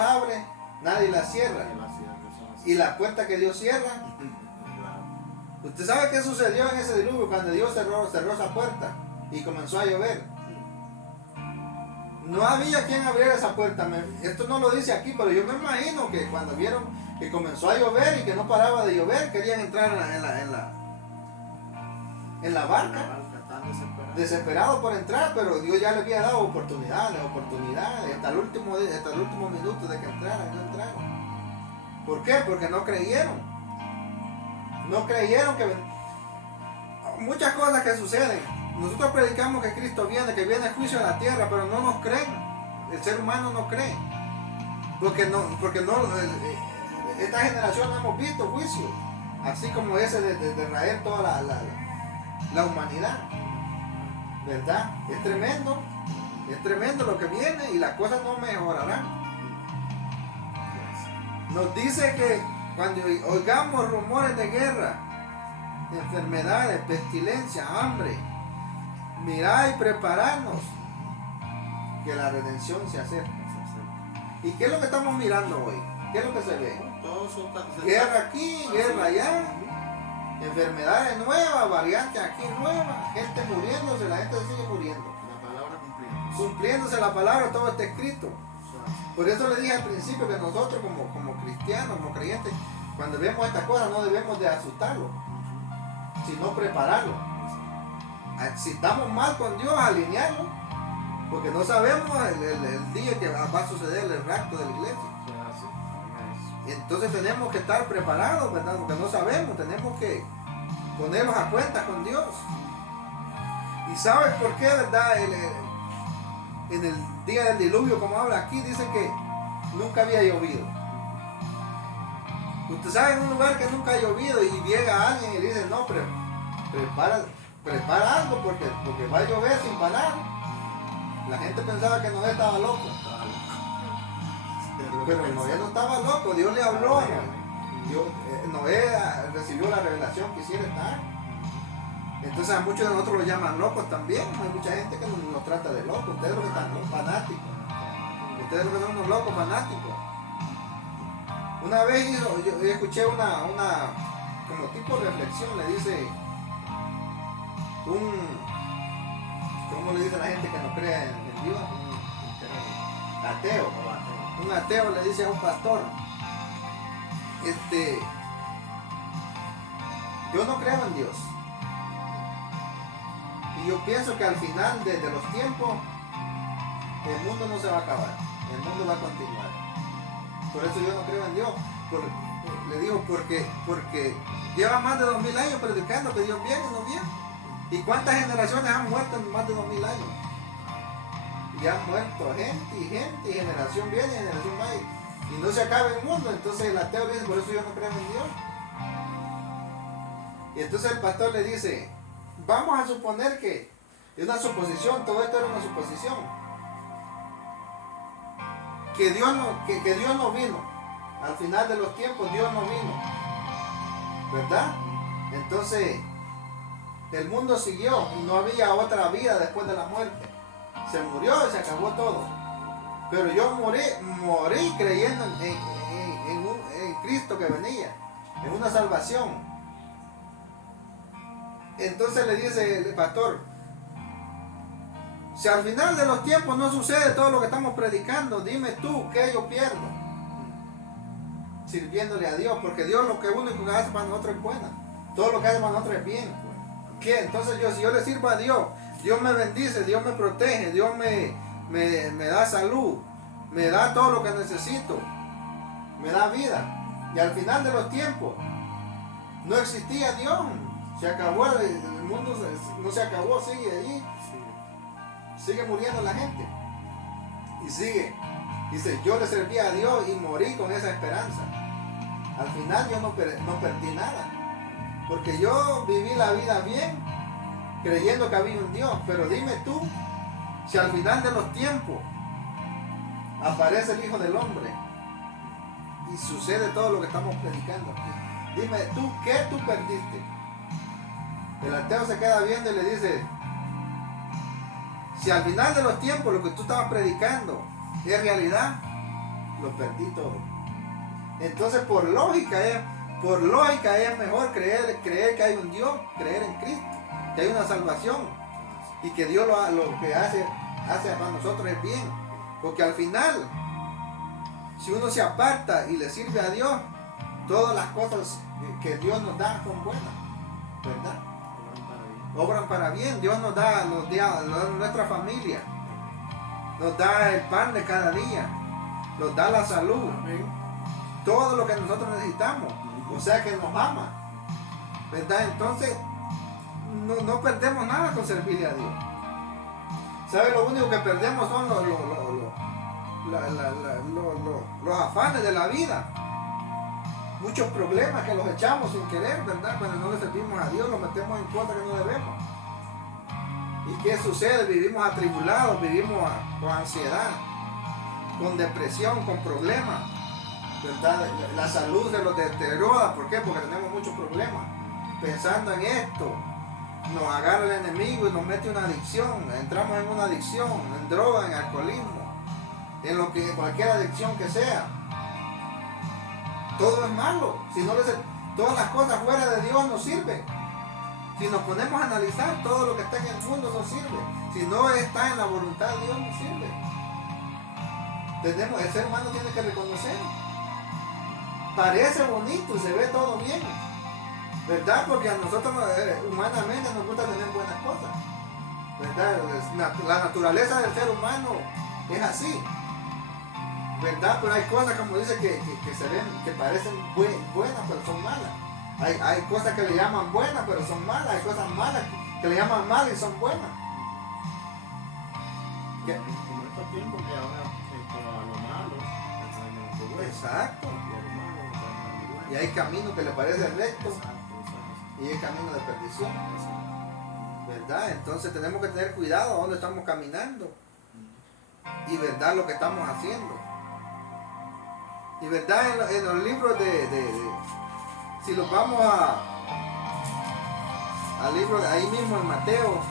abre, nadie la cierra. Y la puerta que Dios cierra. Usted sabe qué sucedió en ese diluvio cuando Dios cerró esa puerta y comenzó a llover. No había quien abriera esa puerta. Esto no lo dice aquí, pero yo me imagino que cuando vieron que comenzó a llover y que no paraba de llover, querían entrar en la barca. Desesperados por entrar, pero Dios ya les había dado oportunidades, hasta el último minuto de que entraran, no entraron. ¿Por qué? Porque no creyeron. No creyeron que muchas cosas que suceden. Nosotros predicamos que Cristo viene, que viene el juicio a la tierra, pero no nos creen. El ser humano no cree. Porque esta generación no hemos visto juicio, así como ese de raer toda la humanidad. ¿Verdad? Es tremendo lo que viene y las cosas no mejorarán. Nos dice que cuando oigamos rumores de guerra, enfermedades, pestilencia, hambre, mirad y prepararnos, que la redención se acerca. ¿Y qué es lo que estamos mirando hoy? ¿Qué es lo que se ve? Guerra aquí, guerra allá, enfermedades nuevas, variantes aquí nuevas, gente muriéndose, la gente sigue muriendo. La palabra cumpliéndose la palabra, todo está escrito. Por eso le dije al principio que nosotros como cristianos, como creyentes, cuando vemos estas cosas no debemos de asustarlo, sino prepararlo. Si estamos mal con Dios, alinearlo, porque no sabemos el día que va a suceder el rapto de la iglesia. Entonces tenemos que estar preparados, ¿verdad? Porque no sabemos, tenemos que ponernos a cuenta con Dios. ¿Y sabes por qué, verdad? En el día del diluvio, como habla aquí, dice que nunca había llovido. Usted sabe, en un lugar que nunca ha llovido y llega alguien y dice, no, prepara algo porque va a llover sin parar. La gente pensaba que Noé estaba loco. Pero Noé no estaba loco, Dios le habló a Noé. Noé recibió la revelación que hiciera estar. Entonces a muchos de nosotros los llaman locos también. Hay mucha gente que nos trata de locos. Ustedes lo que están fanáticos. Ustedes lo que son unos locos fanáticos. Una vez yo escuché una como tipo de reflexión, le dice ¿cómo le dice a la gente que no cree en Dios? Un ateo. Un ateo le dice a un pastor, yo no creo en Dios. Y yo pienso que al final de los tiempos, el mundo no se va a acabar, el mundo va a continuar. Por eso yo no creo en Dios. Le digo, porque lleva más de 2000 años predicando que Dios viene y no viene. ¿Y cuántas generaciones han muerto en más de 2000 años? Y han muerto gente, y generación viene y generación va. Y no se acaba el mundo. Entonces el ateo dice, por eso yo no creo en Dios. Y entonces el pastor le dice, vamos a suponer que es una suposición, todo esto era una suposición. Que Dios no vino. Al final de los tiempos Dios no vino. ¿Verdad? Entonces el mundo siguió y no había otra vida después de la muerte. Se murió y se acabó todo. Pero yo morí creyendo en Cristo que venía, en una salvación. Entonces le dice el pastor, si al final de los tiempos no sucede todo lo que estamos predicando, dime tú, ¿qué yo pierdo? sirviéndole a Dios, porque Dios lo que único que hace para nosotros es buena. Todo lo que hace para nosotros es bien. ¿Qué? Entonces si yo le sirvo a Dios, Dios me bendice, Dios me protege, Dios me da salud, me da todo lo que necesito, me da vida. Y al final de los tiempos, no existía Dios, se acabó, el mundo no se acabó, sigue allí, sigue muriendo la gente. Y sigue, dice, yo le serví a Dios y morí con esa esperanza. Al final yo no perdí nada, porque yo viví la vida bien, creyendo que había un Dios. Pero dime tú, si al final de los tiempos aparece el Hijo del Hombre y sucede todo lo que estamos predicando aquí, dime tú, ¿qué tú perdiste? El ateo se queda viendo y le dice, si al final de los tiempos lo que tú estabas predicando es realidad, lo perdí todo. Entonces por lógica es mejor creer que hay un Dios, creer en Cristo, que hay una salvación y que Dios lo que hace para nosotros es bien. Porque al final, si uno se aparta y le sirve a Dios, todas las cosas que Dios nos da son buenas, ¿verdad? Obran para bien. Dios nos da nuestra familia, nos da el pan de cada día, nos da la salud, todo lo que nosotros necesitamos. O sea que nos ama, ¿verdad? Entonces no perdemos nada con servirle a Dios. ¿Sabe? Lo único que perdemos son los afanes de la vida. Muchos problemas que los echamos sin querer, ¿verdad? Cuando no le servimos a Dios, los metemos en cosas que no debemos. ¿Y qué sucede? Vivimos atribulados, vivimos con ansiedad, con depresión, con problemas, ¿verdad? La salud se nos deteriora. ¿Por qué? Porque tenemos muchos problemas. Pensando en esto, nos agarra el enemigo y nos mete una adicción. Entramos en una adicción, en droga, en alcoholismo, en cualquier adicción que sea. Todo es malo. Todas las cosas fuera de Dios no sirven. Si nos ponemos a analizar, todo lo que está en el mundo no sirve. Si no está en la voluntad de Dios, no sirve. El ser humano tiene que reconocer. Parece bonito y se ve todo bien, ¿verdad? Porque a nosotros humanamente nos gusta tener buenas cosas, ¿verdad? La naturaleza del ser humano es así, ¿verdad? Pero hay cosas, como dice, que se ven, que parecen buenas, pero son malas. Hay cosas que le llaman buenas, pero son malas. Hay cosas malas que le llaman malas y son buenas. Como estos tiempos que ahora a lo malo, exacto. Y hay caminos que le parecen rectos y hay caminos de perdición, ¿verdad? Entonces tenemos que tener cuidado a dónde estamos caminando y verdad lo que estamos haciendo. Y verdad en los libros si los vamos al libro ahí mismo en Mateo,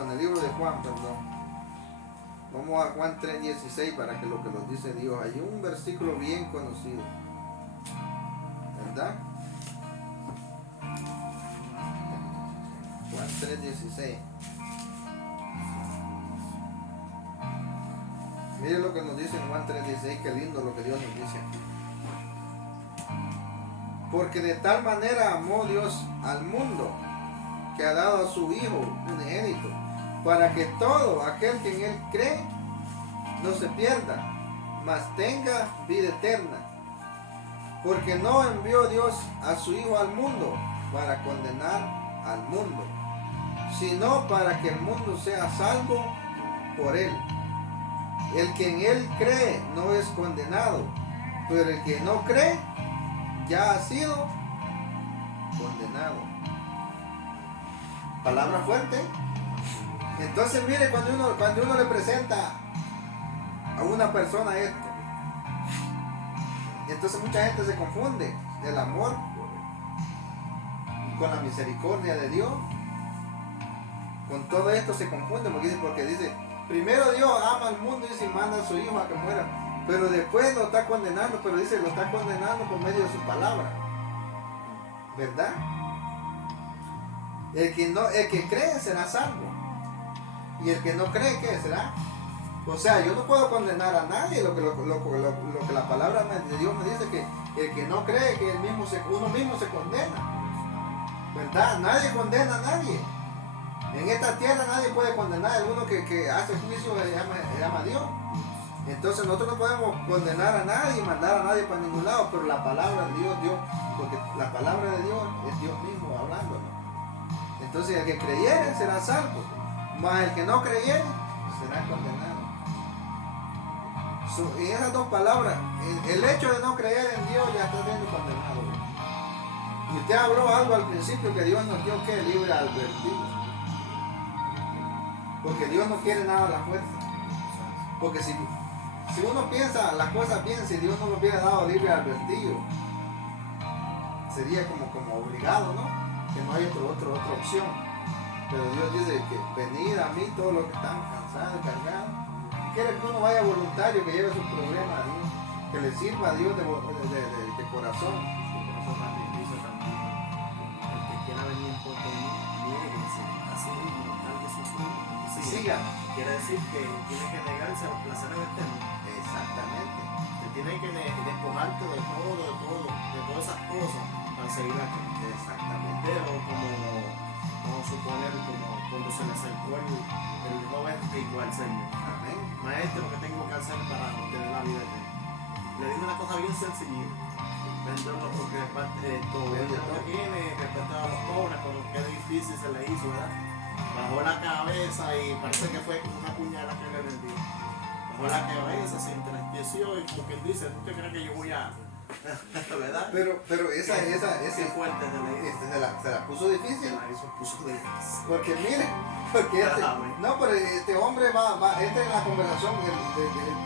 en el libro de Juan, perdón. Vamos a Juan 3:16 para que lo que nos dice Dios. Hay un versículo bien conocido, ¿verdad? Juan 3:16. Mire lo que nos dice en Juan 3:16, qué lindo lo que Dios nos dice aquí. Porque de tal manera amó Dios al mundo, que ha dado a su Hijo unigénito, para que todo aquel que en Él cree no se pierda, mas tenga vida eterna. Porque no envió Dios a su Hijo al mundo para condenar al mundo, sino para que el mundo sea salvo por Él. El que en Él cree no es condenado, pero el que no cree ya ha sido condenado. Palabra fuerte. Entonces mire, cuando uno le presenta a una persona esto, entonces mucha gente se confunde del amor con la misericordia de Dios. Con todo esto se confunde porque dice, primero Dios ama al mundo y se manda a su Hijo a que muera, pero después lo está condenando, pero dice, lo está condenando por medio de su palabra, ¿verdad? El que cree será salvo. Y el que no cree, ¿qué será? O sea, yo no puedo condenar a nadie. Lo que la palabra de Dios me dice, que el que no cree, que uno mismo se condena. ¿Verdad? Nadie condena a nadie. En esta tierra nadie puede condenar. El uno que hace juicio se llama a Dios. Entonces nosotros no podemos condenar a nadie y mandar a nadie para ningún lado, pero la palabra de Dios, porque la palabra de Dios es Dios mismo hablándonos. Entonces el que creyere será salvo, mas el que no creyere será condenado. En esas dos palabras, el hecho de no creer en Dios ya está siendo condenado. Y usted habló algo al principio, que Dios nos dio que libre albedrío. Porque Dios no quiere nada a la fuerza. Porque si uno piensa las cosas bien, si Dios no lo hubiera dado libre albedrío, sería como obligado, ¿no? Que no hay otra opción. Pero Dios dice que venid a mí todos los que están cansados y cargados. Quiere que uno vaya voluntario, que lleve sus problemas a Dios, que le sirva a Dios de corazón. Por eso también dice también, el que quiera venir por mí, niéguese a sí mismo, tal que su Siga. Quiere decir que tiene que negarse a los placeres de este mundo. Exactamente. Te tiene que despojarte de todas esas cosas para seguir a Cristo. Exactamente. Pero vamos a suponer, como cuando se le acercó el joven rico al Señor. Amén. Maestro, ¿qué tengo que hacer para obtener la vida eterna? Le dijo una cosa bien sencilla. Venderlo porque todo lo que tiene, respecto a los pobres, pero qué difícil se le hizo, ¿verdad? Bajó la cabeza y parece que fue como una puñalada que le vendió. Bajó la cabeza, se entristeció y como quien dice, ¿tú qué crees que yo voy a...? ¿Verdad? Pero ese fuerte se la puso difícil. Puso difícil. Porque mire, pero este hombre entra en la conversación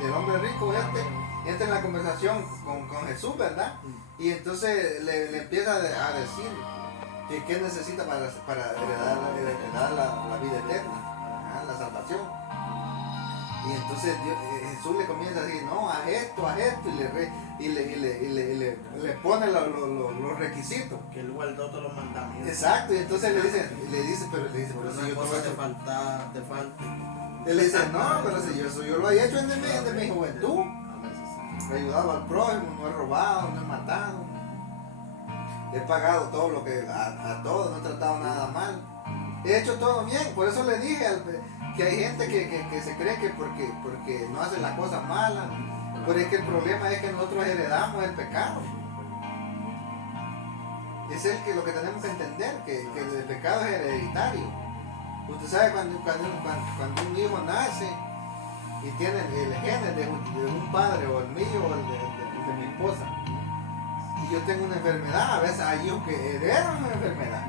del hombre rico, entra en la conversación con Jesús, ¿verdad? Y entonces le empieza a decir que qué necesita para heredar la vida eterna, la salvación. Y entonces Jesús le comienza a decir, no, haz esto, y le pone los requisitos. Que él guardó todos los mandamientos. Exacto, y entonces le dice, pero si yo cosa te falta. Él le dice, no, pero si yo lo he hecho desde mi juventud. He ayudado al prójimo, no he robado, no he matado. He pagado todo lo que a todos, no he tratado nada mal. He hecho todo bien, por eso le dije que hay gente que se cree que porque no hacen las cosas malas, pero es que el problema es que nosotros heredamos el pecado. Es lo que tenemos que entender, que el pecado es hereditario. Usted sabe cuando un hijo nace y tiene el gen de un padre, o el mío, o el de mi esposa, y yo tengo una enfermedad, a veces hay hijos que heredan una enfermedad,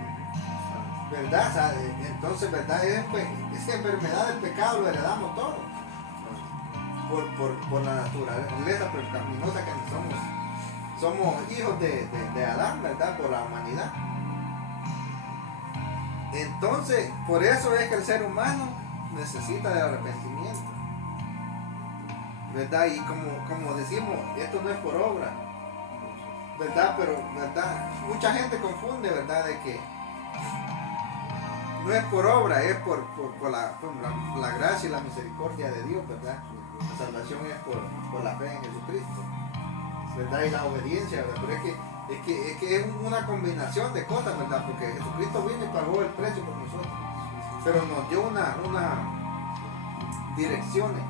¿verdad? O sea, entonces, ¿verdad? Esa enfermedad del pecado lo heredamos todos por la naturaleza pecaminosa que somos hijos de Adán, ¿verdad? Por la humanidad. Entonces, por eso es que el ser humano necesita del arrepentimiento, ¿verdad? Y como decimos, esto no es por obra, ¿verdad? Pero, ¿verdad? Mucha gente confunde, ¿verdad? De que no es por obra, es por la gracia y la misericordia de Dios, ¿verdad? La salvación es por la fe en Jesucristo, ¿verdad? Y la obediencia, ¿verdad? Pero es que es una combinación de cosas, ¿verdad? Porque Jesucristo vino y pagó el precio por nosotros, pero nos dio una direcciones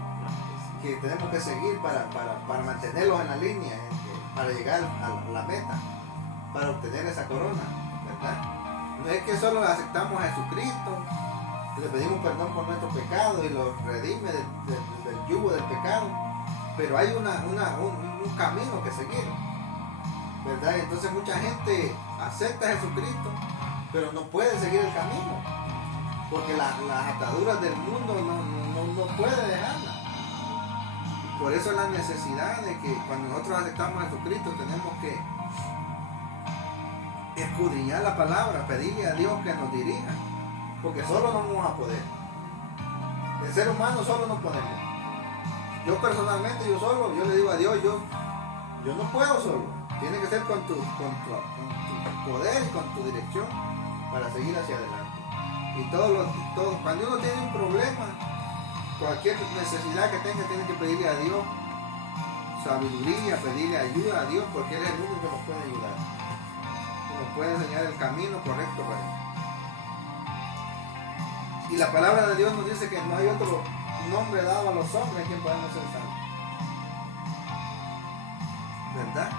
que tenemos que seguir para mantenerlos en la línea, para llegar a la meta, para obtener esa corona, ¿verdad? No es que solo aceptamos a Jesucristo, le pedimos perdón por nuestros pecados y los redime del yugo del pecado, pero hay un camino que seguir, ¿verdad? Y entonces mucha gente acepta a Jesucristo, pero no puede seguir el camino, porque las ataduras del mundo no puede dejarlas. Y por eso la necesidad de que cuando nosotros aceptamos a Jesucristo tenemos que escudriñar la palabra, pedirle a Dios que nos dirija, porque solo no vamos a poder. El ser humano solo no podemos. Yo personalmente, yo le digo a Dios, yo no puedo solo. Tiene que ser con tu poder y con tu dirección para seguir hacia adelante. Y cuando uno tiene un problema, cualquier necesidad que tenga, tiene que pedirle a Dios sabiduría, pedirle ayuda a Dios, porque Él es el único que nos puede ayudar, que nos puede enseñar el camino correcto para Él. Y la palabra de Dios nos dice que no hay otro nombre dado a los hombres en quien podemos ser salvos, ¿verdad?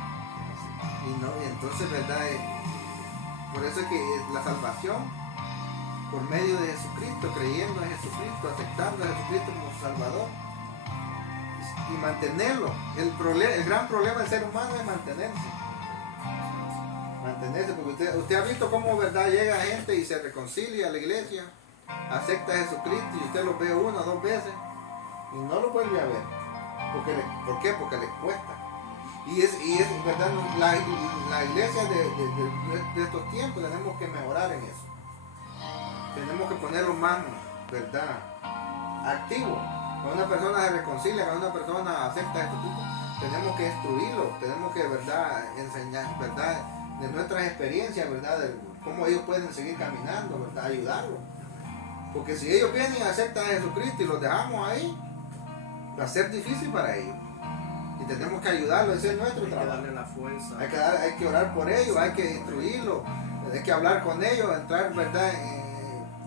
Y entonces, ¿verdad? Por eso es que la salvación, por medio de Jesucristo, creyendo en Jesucristo, aceptando a Jesucristo como su Salvador y mantenerlo. El gran problema del ser humano es mantenerse, porque usted ha visto cómo, ¿verdad?, llega gente y se reconcilia a la iglesia, acepta a Jesucristo y usted lo ve 1 o 2 veces y no lo vuelve a ver. ¿Por qué? Porque les cuesta. Y es verdad, la iglesia de estos tiempos tenemos que mejorar en eso. Tenemos que ponerlo más, ¿verdad?, activo. Cuando una persona se reconcilia, cuando una persona acepta esto, tenemos que instruirlo, tenemos que, ¿verdad?, enseñar, ¿verdad?, de nuestras experiencias, ¿verdad?, de cómo ellos pueden seguir caminando, ¿verdad?, ayudarlos. Porque si ellos vienen y aceptan a Jesucristo y los dejamos ahí, va a ser difícil para ellos. Y tenemos que ayudarlos, ese es nuestro trabajo. Hay que darle la fuerza. Hay que orar por ellos, hay que instruirlos, hay que hablar con ellos, entrar, ¿verdad?,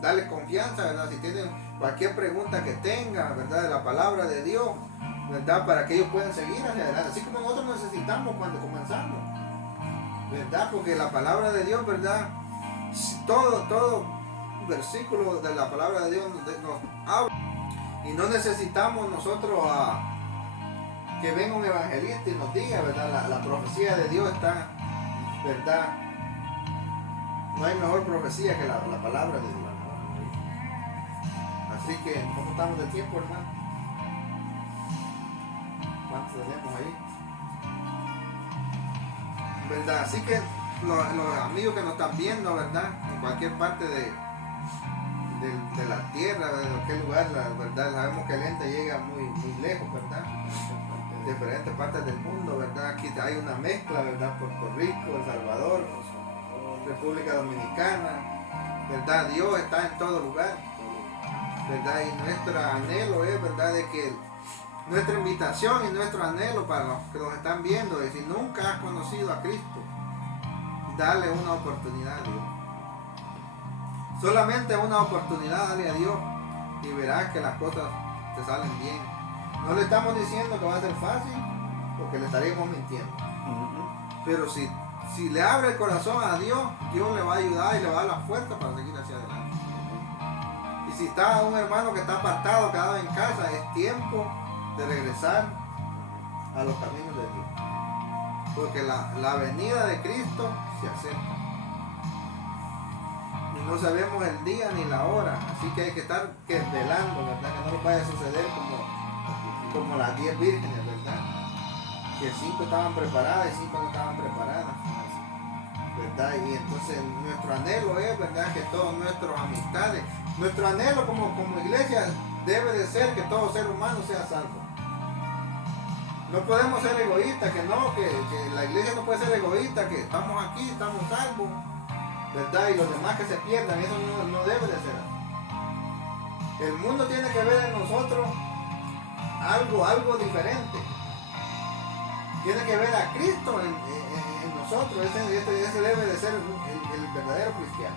darles confianza, ¿verdad?, si tienen cualquier pregunta que tengan, ¿verdad?, de la palabra de Dios, ¿verdad?, para que ellos puedan seguir hacia adelante, así como nosotros necesitamos cuando comenzamos, ¿verdad?, porque la palabra de Dios, ¿verdad?, todo versículo de la palabra de Dios nos habla, y no necesitamos nosotros que venga un evangelista y nos diga, ¿verdad?, la profecía de Dios está, ¿verdad?, no hay mejor profecía que la palabra de Dios. Así que, ¿cómo estamos de tiempo, hermano? ¿Cuántos tenemos ahí? ¿Verdad? Así que los amigos que nos están viendo, ¿verdad?, en cualquier parte de la tierra, de cualquier lugar, ¿verdad?, sabemos que el ente llega muy lejos, ¿verdad?, de diferentes partes del mundo, ¿verdad? Aquí hay una mezcla, ¿verdad?, Puerto Rico, El Salvador, República Dominicana, ¿verdad? Dios está en todo lugar, ¿verdad? Y nuestro anhelo es, ¿verdad?, de que nuestra invitación y nuestro anhelo para los que nos están viendo es: si nunca has conocido a Cristo, dale una oportunidad a Dios. Solamente una oportunidad dale a Dios y verás que las cosas te salen bien. No le estamos diciendo que va a ser fácil, porque le estaríamos mintiendo. Pero si le abre el corazón a Dios, Dios le va a ayudar y le va a dar la fuerza para seguir hacia adelante. Y si está un hermano que está apartado, quedado en casa, es tiempo de regresar a los caminos de Dios. Porque la venida de Cristo se acerca. Y no sabemos el día ni la hora. Así que hay que estar velando, ¿verdad? Que no nos vaya a suceder como las 10 vírgenes, ¿verdad? Que 5 estaban preparadas y 5 no estaban preparadas, ¿verdad? Y entonces nuestro anhelo es, ¿verdad?, que todas nuestras amistades, nuestro anhelo como iglesia debe de ser que todo ser humano sea salvo. No podemos ser egoístas, que la iglesia no puede ser egoísta, que estamos aquí, estamos salvos, ¿verdad?, y los demás que se pierdan. Eso no debe de ser así. El mundo tiene que ver en nosotros algo diferente. Tiene que ver a Cristo en nosotros. Ese debe de ser el verdadero cristiano.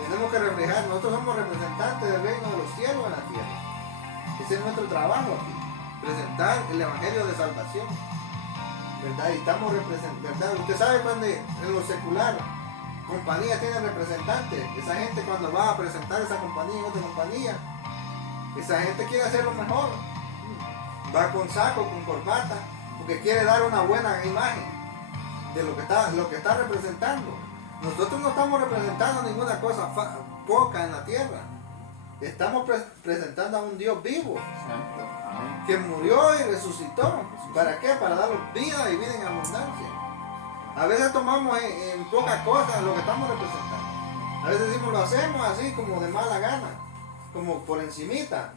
Tenemos que reflejar, nosotros somos representantes del reino de los cielos en la tierra. Ese es nuestro trabajo aquí, presentar el evangelio de salvación, ¿verdad? Y estamos representando, ¿verdad? Usted sabe cuando en lo secular compañía tiene representantes, esa gente cuando va a presentar esa compañía en otra compañía, esa gente quiere hacer lo mejor, va con saco, con corbata, porque quiere dar una buena imagen de lo que está representando. Nosotros no estamos representando ninguna cosa poca en la tierra. Estamos presentando a un Dios vivo, que murió y resucitó. ¿Para qué? Para darnos vida y vida en abundancia. A veces tomamos en pocas cosas lo que estamos representando. A veces decimos, lo hacemos así como de mala gana, como por encimita.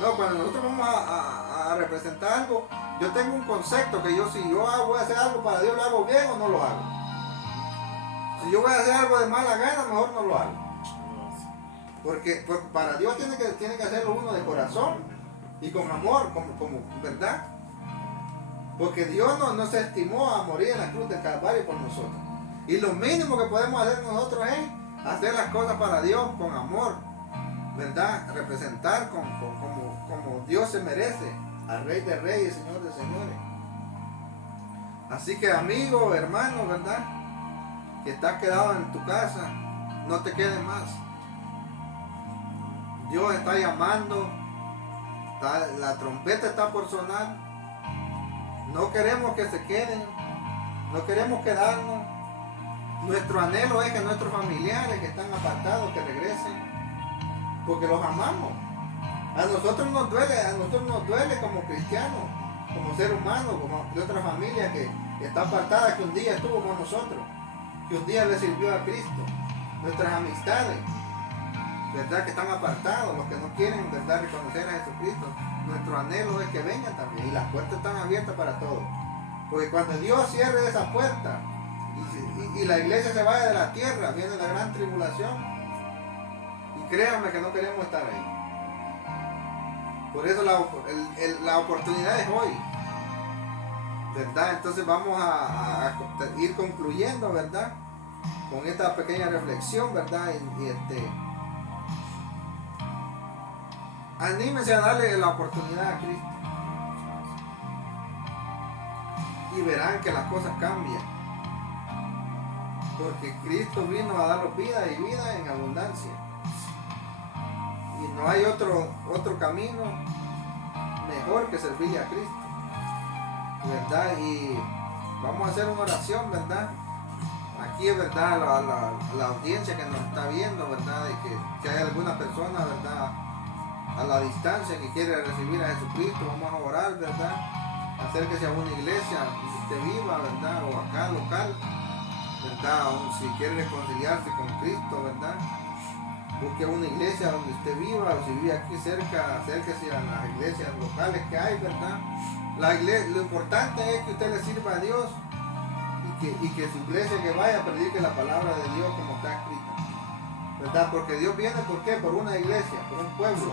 No, cuando nosotros vamos a representar algo, yo tengo un concepto que si yo voy a hacer algo para Dios, ¿lo hago bien o no lo hago? Si yo voy a hacer algo de mala gana, mejor no lo hago. Porque para Dios tiene que hacerlo uno de corazón y con amor, como ¿verdad? Porque Dios no se estimó a morir en la cruz del Calvario por nosotros. Y lo mínimo que podemos hacer nosotros es hacer las cosas para Dios con amor, ¿verdad? Representar como Dios se merece al Rey de Reyes, Señor de Señores. Así que amigo, hermano, ¿verdad? Que estás quedado en tu casa, no te quedes más. Dios está llamando, la trompeta está por sonar. No queremos que se queden, no queremos quedarnos. Nuestro anhelo es que nuestros familiares que están apartados, que regresen, porque los amamos. A nosotros nos duele como cristianos, como ser humanos, como de otra familia que está apartada, que un día estuvo con nosotros, que un día le sirvió a Cristo. Nuestras amistades, ¿verdad? Que están apartados, los que no quieren, ¿verdad?, reconocer a Jesucristo. Nuestro anhelo es que vengan también, y las puertas están abiertas para todos. Porque cuando Dios cierre esa puerta y la iglesia se vaya de la tierra, viene la gran tribulación. Y créanme que no queremos estar ahí. Por eso la oportunidad es hoy, ¿verdad? Entonces vamos a ir concluyendo, ¿verdad?, con esta pequeña reflexión, ¿verdad? Anímense a darle la oportunidad a Cristo y verán que las cosas cambian, porque Cristo vino a darnos vida y vida en abundancia, y no hay otro camino mejor que servirle a Cristo, ¿verdad? Y vamos a hacer una oración, ¿verdad? Aquí es verdad la audiencia que nos está viendo, ¿verdad? De que hay alguna persona, ¿verdad?, a la distancia que quiere recibir a Jesucristo. Vamos a orar, ¿verdad? Acérquese a una iglesia que esté viva, ¿verdad? O acá local, ¿verdad? O si quiere reconciliarse con Cristo, ¿verdad? Busque una iglesia donde esté viva, o si vive aquí cerca, acérquese a las iglesias locales que hay, ¿verdad? Lo importante es que usted le sirva a Dios y que su iglesia que vaya predique la palabra de Dios como está escrita, ¿verdad? Porque Dios viene, ¿por qué? Por una iglesia, por un pueblo,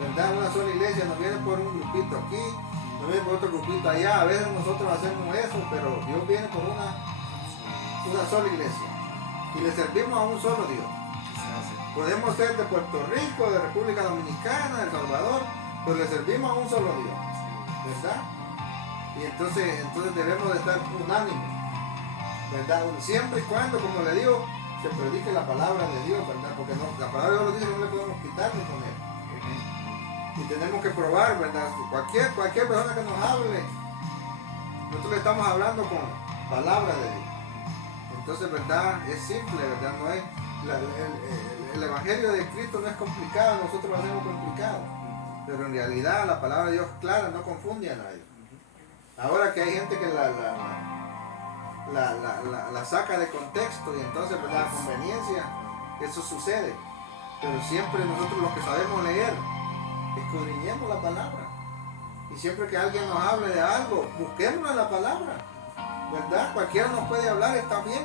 ¿verdad? Una sola iglesia, no viene por un grupito aquí, no viene por otro grupito allá. A veces nosotros hacemos eso, pero Dios viene por una sola iglesia y le servimos a un solo Dios. Podemos ser de Puerto Rico, de República Dominicana, de El Salvador, pero le servimos a un solo Dios, ¿verdad? Y entonces debemos de estar unánimes, ¿verdad? Siempre y cuando, como le digo, se predique la palabra de Dios, ¿verdad? Porque la palabra de Dios lo dice que no le podemos quitar ni poner. Y tenemos que probar, ¿verdad? Cualquier persona que nos hable, nosotros le estamos hablando con palabra de Dios. Entonces, ¿verdad? Es simple, ¿verdad? No es el evangelio de Cristo no es complicado, nosotros lo hacemos complicado. Pero en realidad la palabra de Dios es clara, no confunde a nadie. Ahora que hay gente que la saca de contexto y entonces, ¿verdad?, a conveniencia, eso sucede. Pero siempre nosotros los que sabemos leer, escudriñemos la palabra. Y siempre que alguien nos hable de algo, busquémonos la palabra, ¿verdad? Cualquiera nos puede hablar, está bien,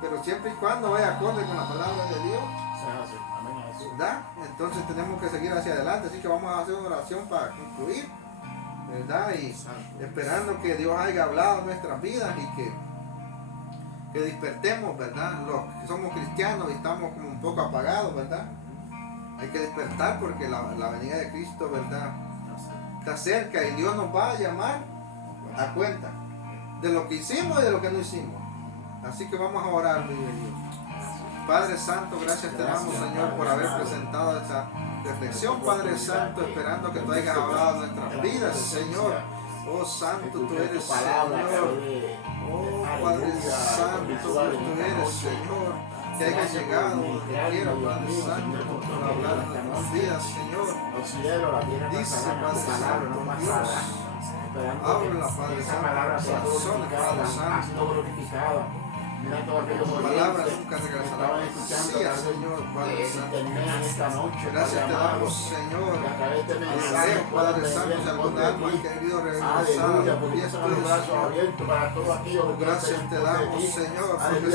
pero siempre y cuando vaya acorde con la palabra de Dios, ¿verdad? Entonces tenemos que seguir hacia adelante. Así que vamos a hacer una oración para concluir, ¿verdad? Y esperando que Dios haya hablado en nuestras vidas y que despertemos, ¿verdad? Los que somos cristianos y estamos como un poco apagados, ¿verdad? Hay que despertar porque la venida de Cristo, ¿verdad?, está cerca y Dios nos va a llamar a cuenta de lo que hicimos y de lo que no hicimos. Así que vamos a orar, mi Dios. Padre Santo, gracias te damos, Señor, por haber presentado esta reflexión, Padre Santo, esperando que tú hayas hablado en nuestras vidas, Señor. Oh Santo, tú eres Señor. Oh Padre Santo, tú eres Señor. Que haya llegado donde quiera, Padre Santo, por hablar en nuestras vidas, Señor. Dice, Padre Santo, Dios, habla, Padre Santo, corazones, Padre Santo. Palabras nunca regresarán vacías, Señor, Padre Santo. Gracias te damos, Señor. Alabeo, Padre Santo, si alguna alma ha querido regresar, porque esto es gracias te damos, Señor, porque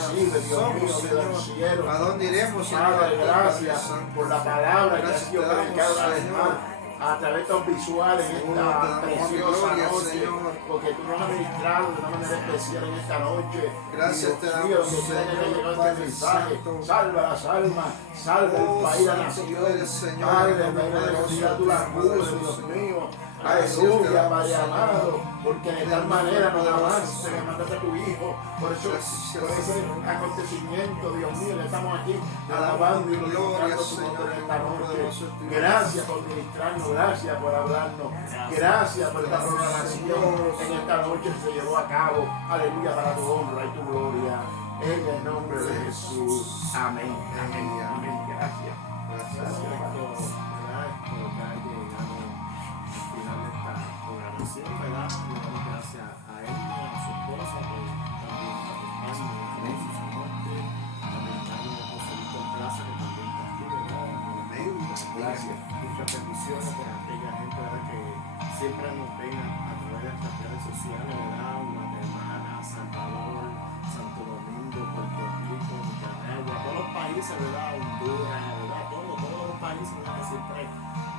si somos, Señor, ¿a dónde iremos, Señor? Gracias por la palabra. Gracias te damos, Señor. a través de estos visuales en esta preciosa noche, porque tú nos has ministrado de una manera especial en esta noche. Gracias te damos, Dios, que tiene que llegar este mensaje. Salva las almas, salva el país, la nación. Padre, en la velocidad tú la cubres, Dios mío. Aleluya, Padre amado, porque de tal manera nos amaste, que mandaste a tu Hijo. Por ese acontecimiento, Dios mío, que estamos aquí alabando y glorificando tu nombre en esta noche. Gracias por ministrarnos, gracias por hablarnos, gracias por esta programación en esta noche que se llevó a cabo. Aleluya, para tu honra y tu gloria. En el nombre de Jesús. Amén. Amén. Amén. Gracias. Gracias. ¿Verdad? Le damos gracias a él, a su esposa, que también nos acompaña, a sus amantes, también a José Víctor Plaza, que también está aquí, ¿verdad? Amén. Gracias. Muchas bendiciones por aquella gente, ¿verdad? Que siempre nos ven a través de estas redes sociales, ¿verdad? Guatemala, Salvador, Santo Domingo, Puerto Rico, Nicaragua, todos los países, ¿verdad? Honduras, ¿verdad? Todos los países, ¿verdad? Que siempre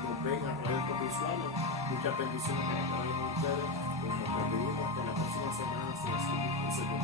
nos ven a través de estos visuales. Muchas bendiciones para cada uno de ustedes. Nos despedimos hasta la próxima semana, si así el Señor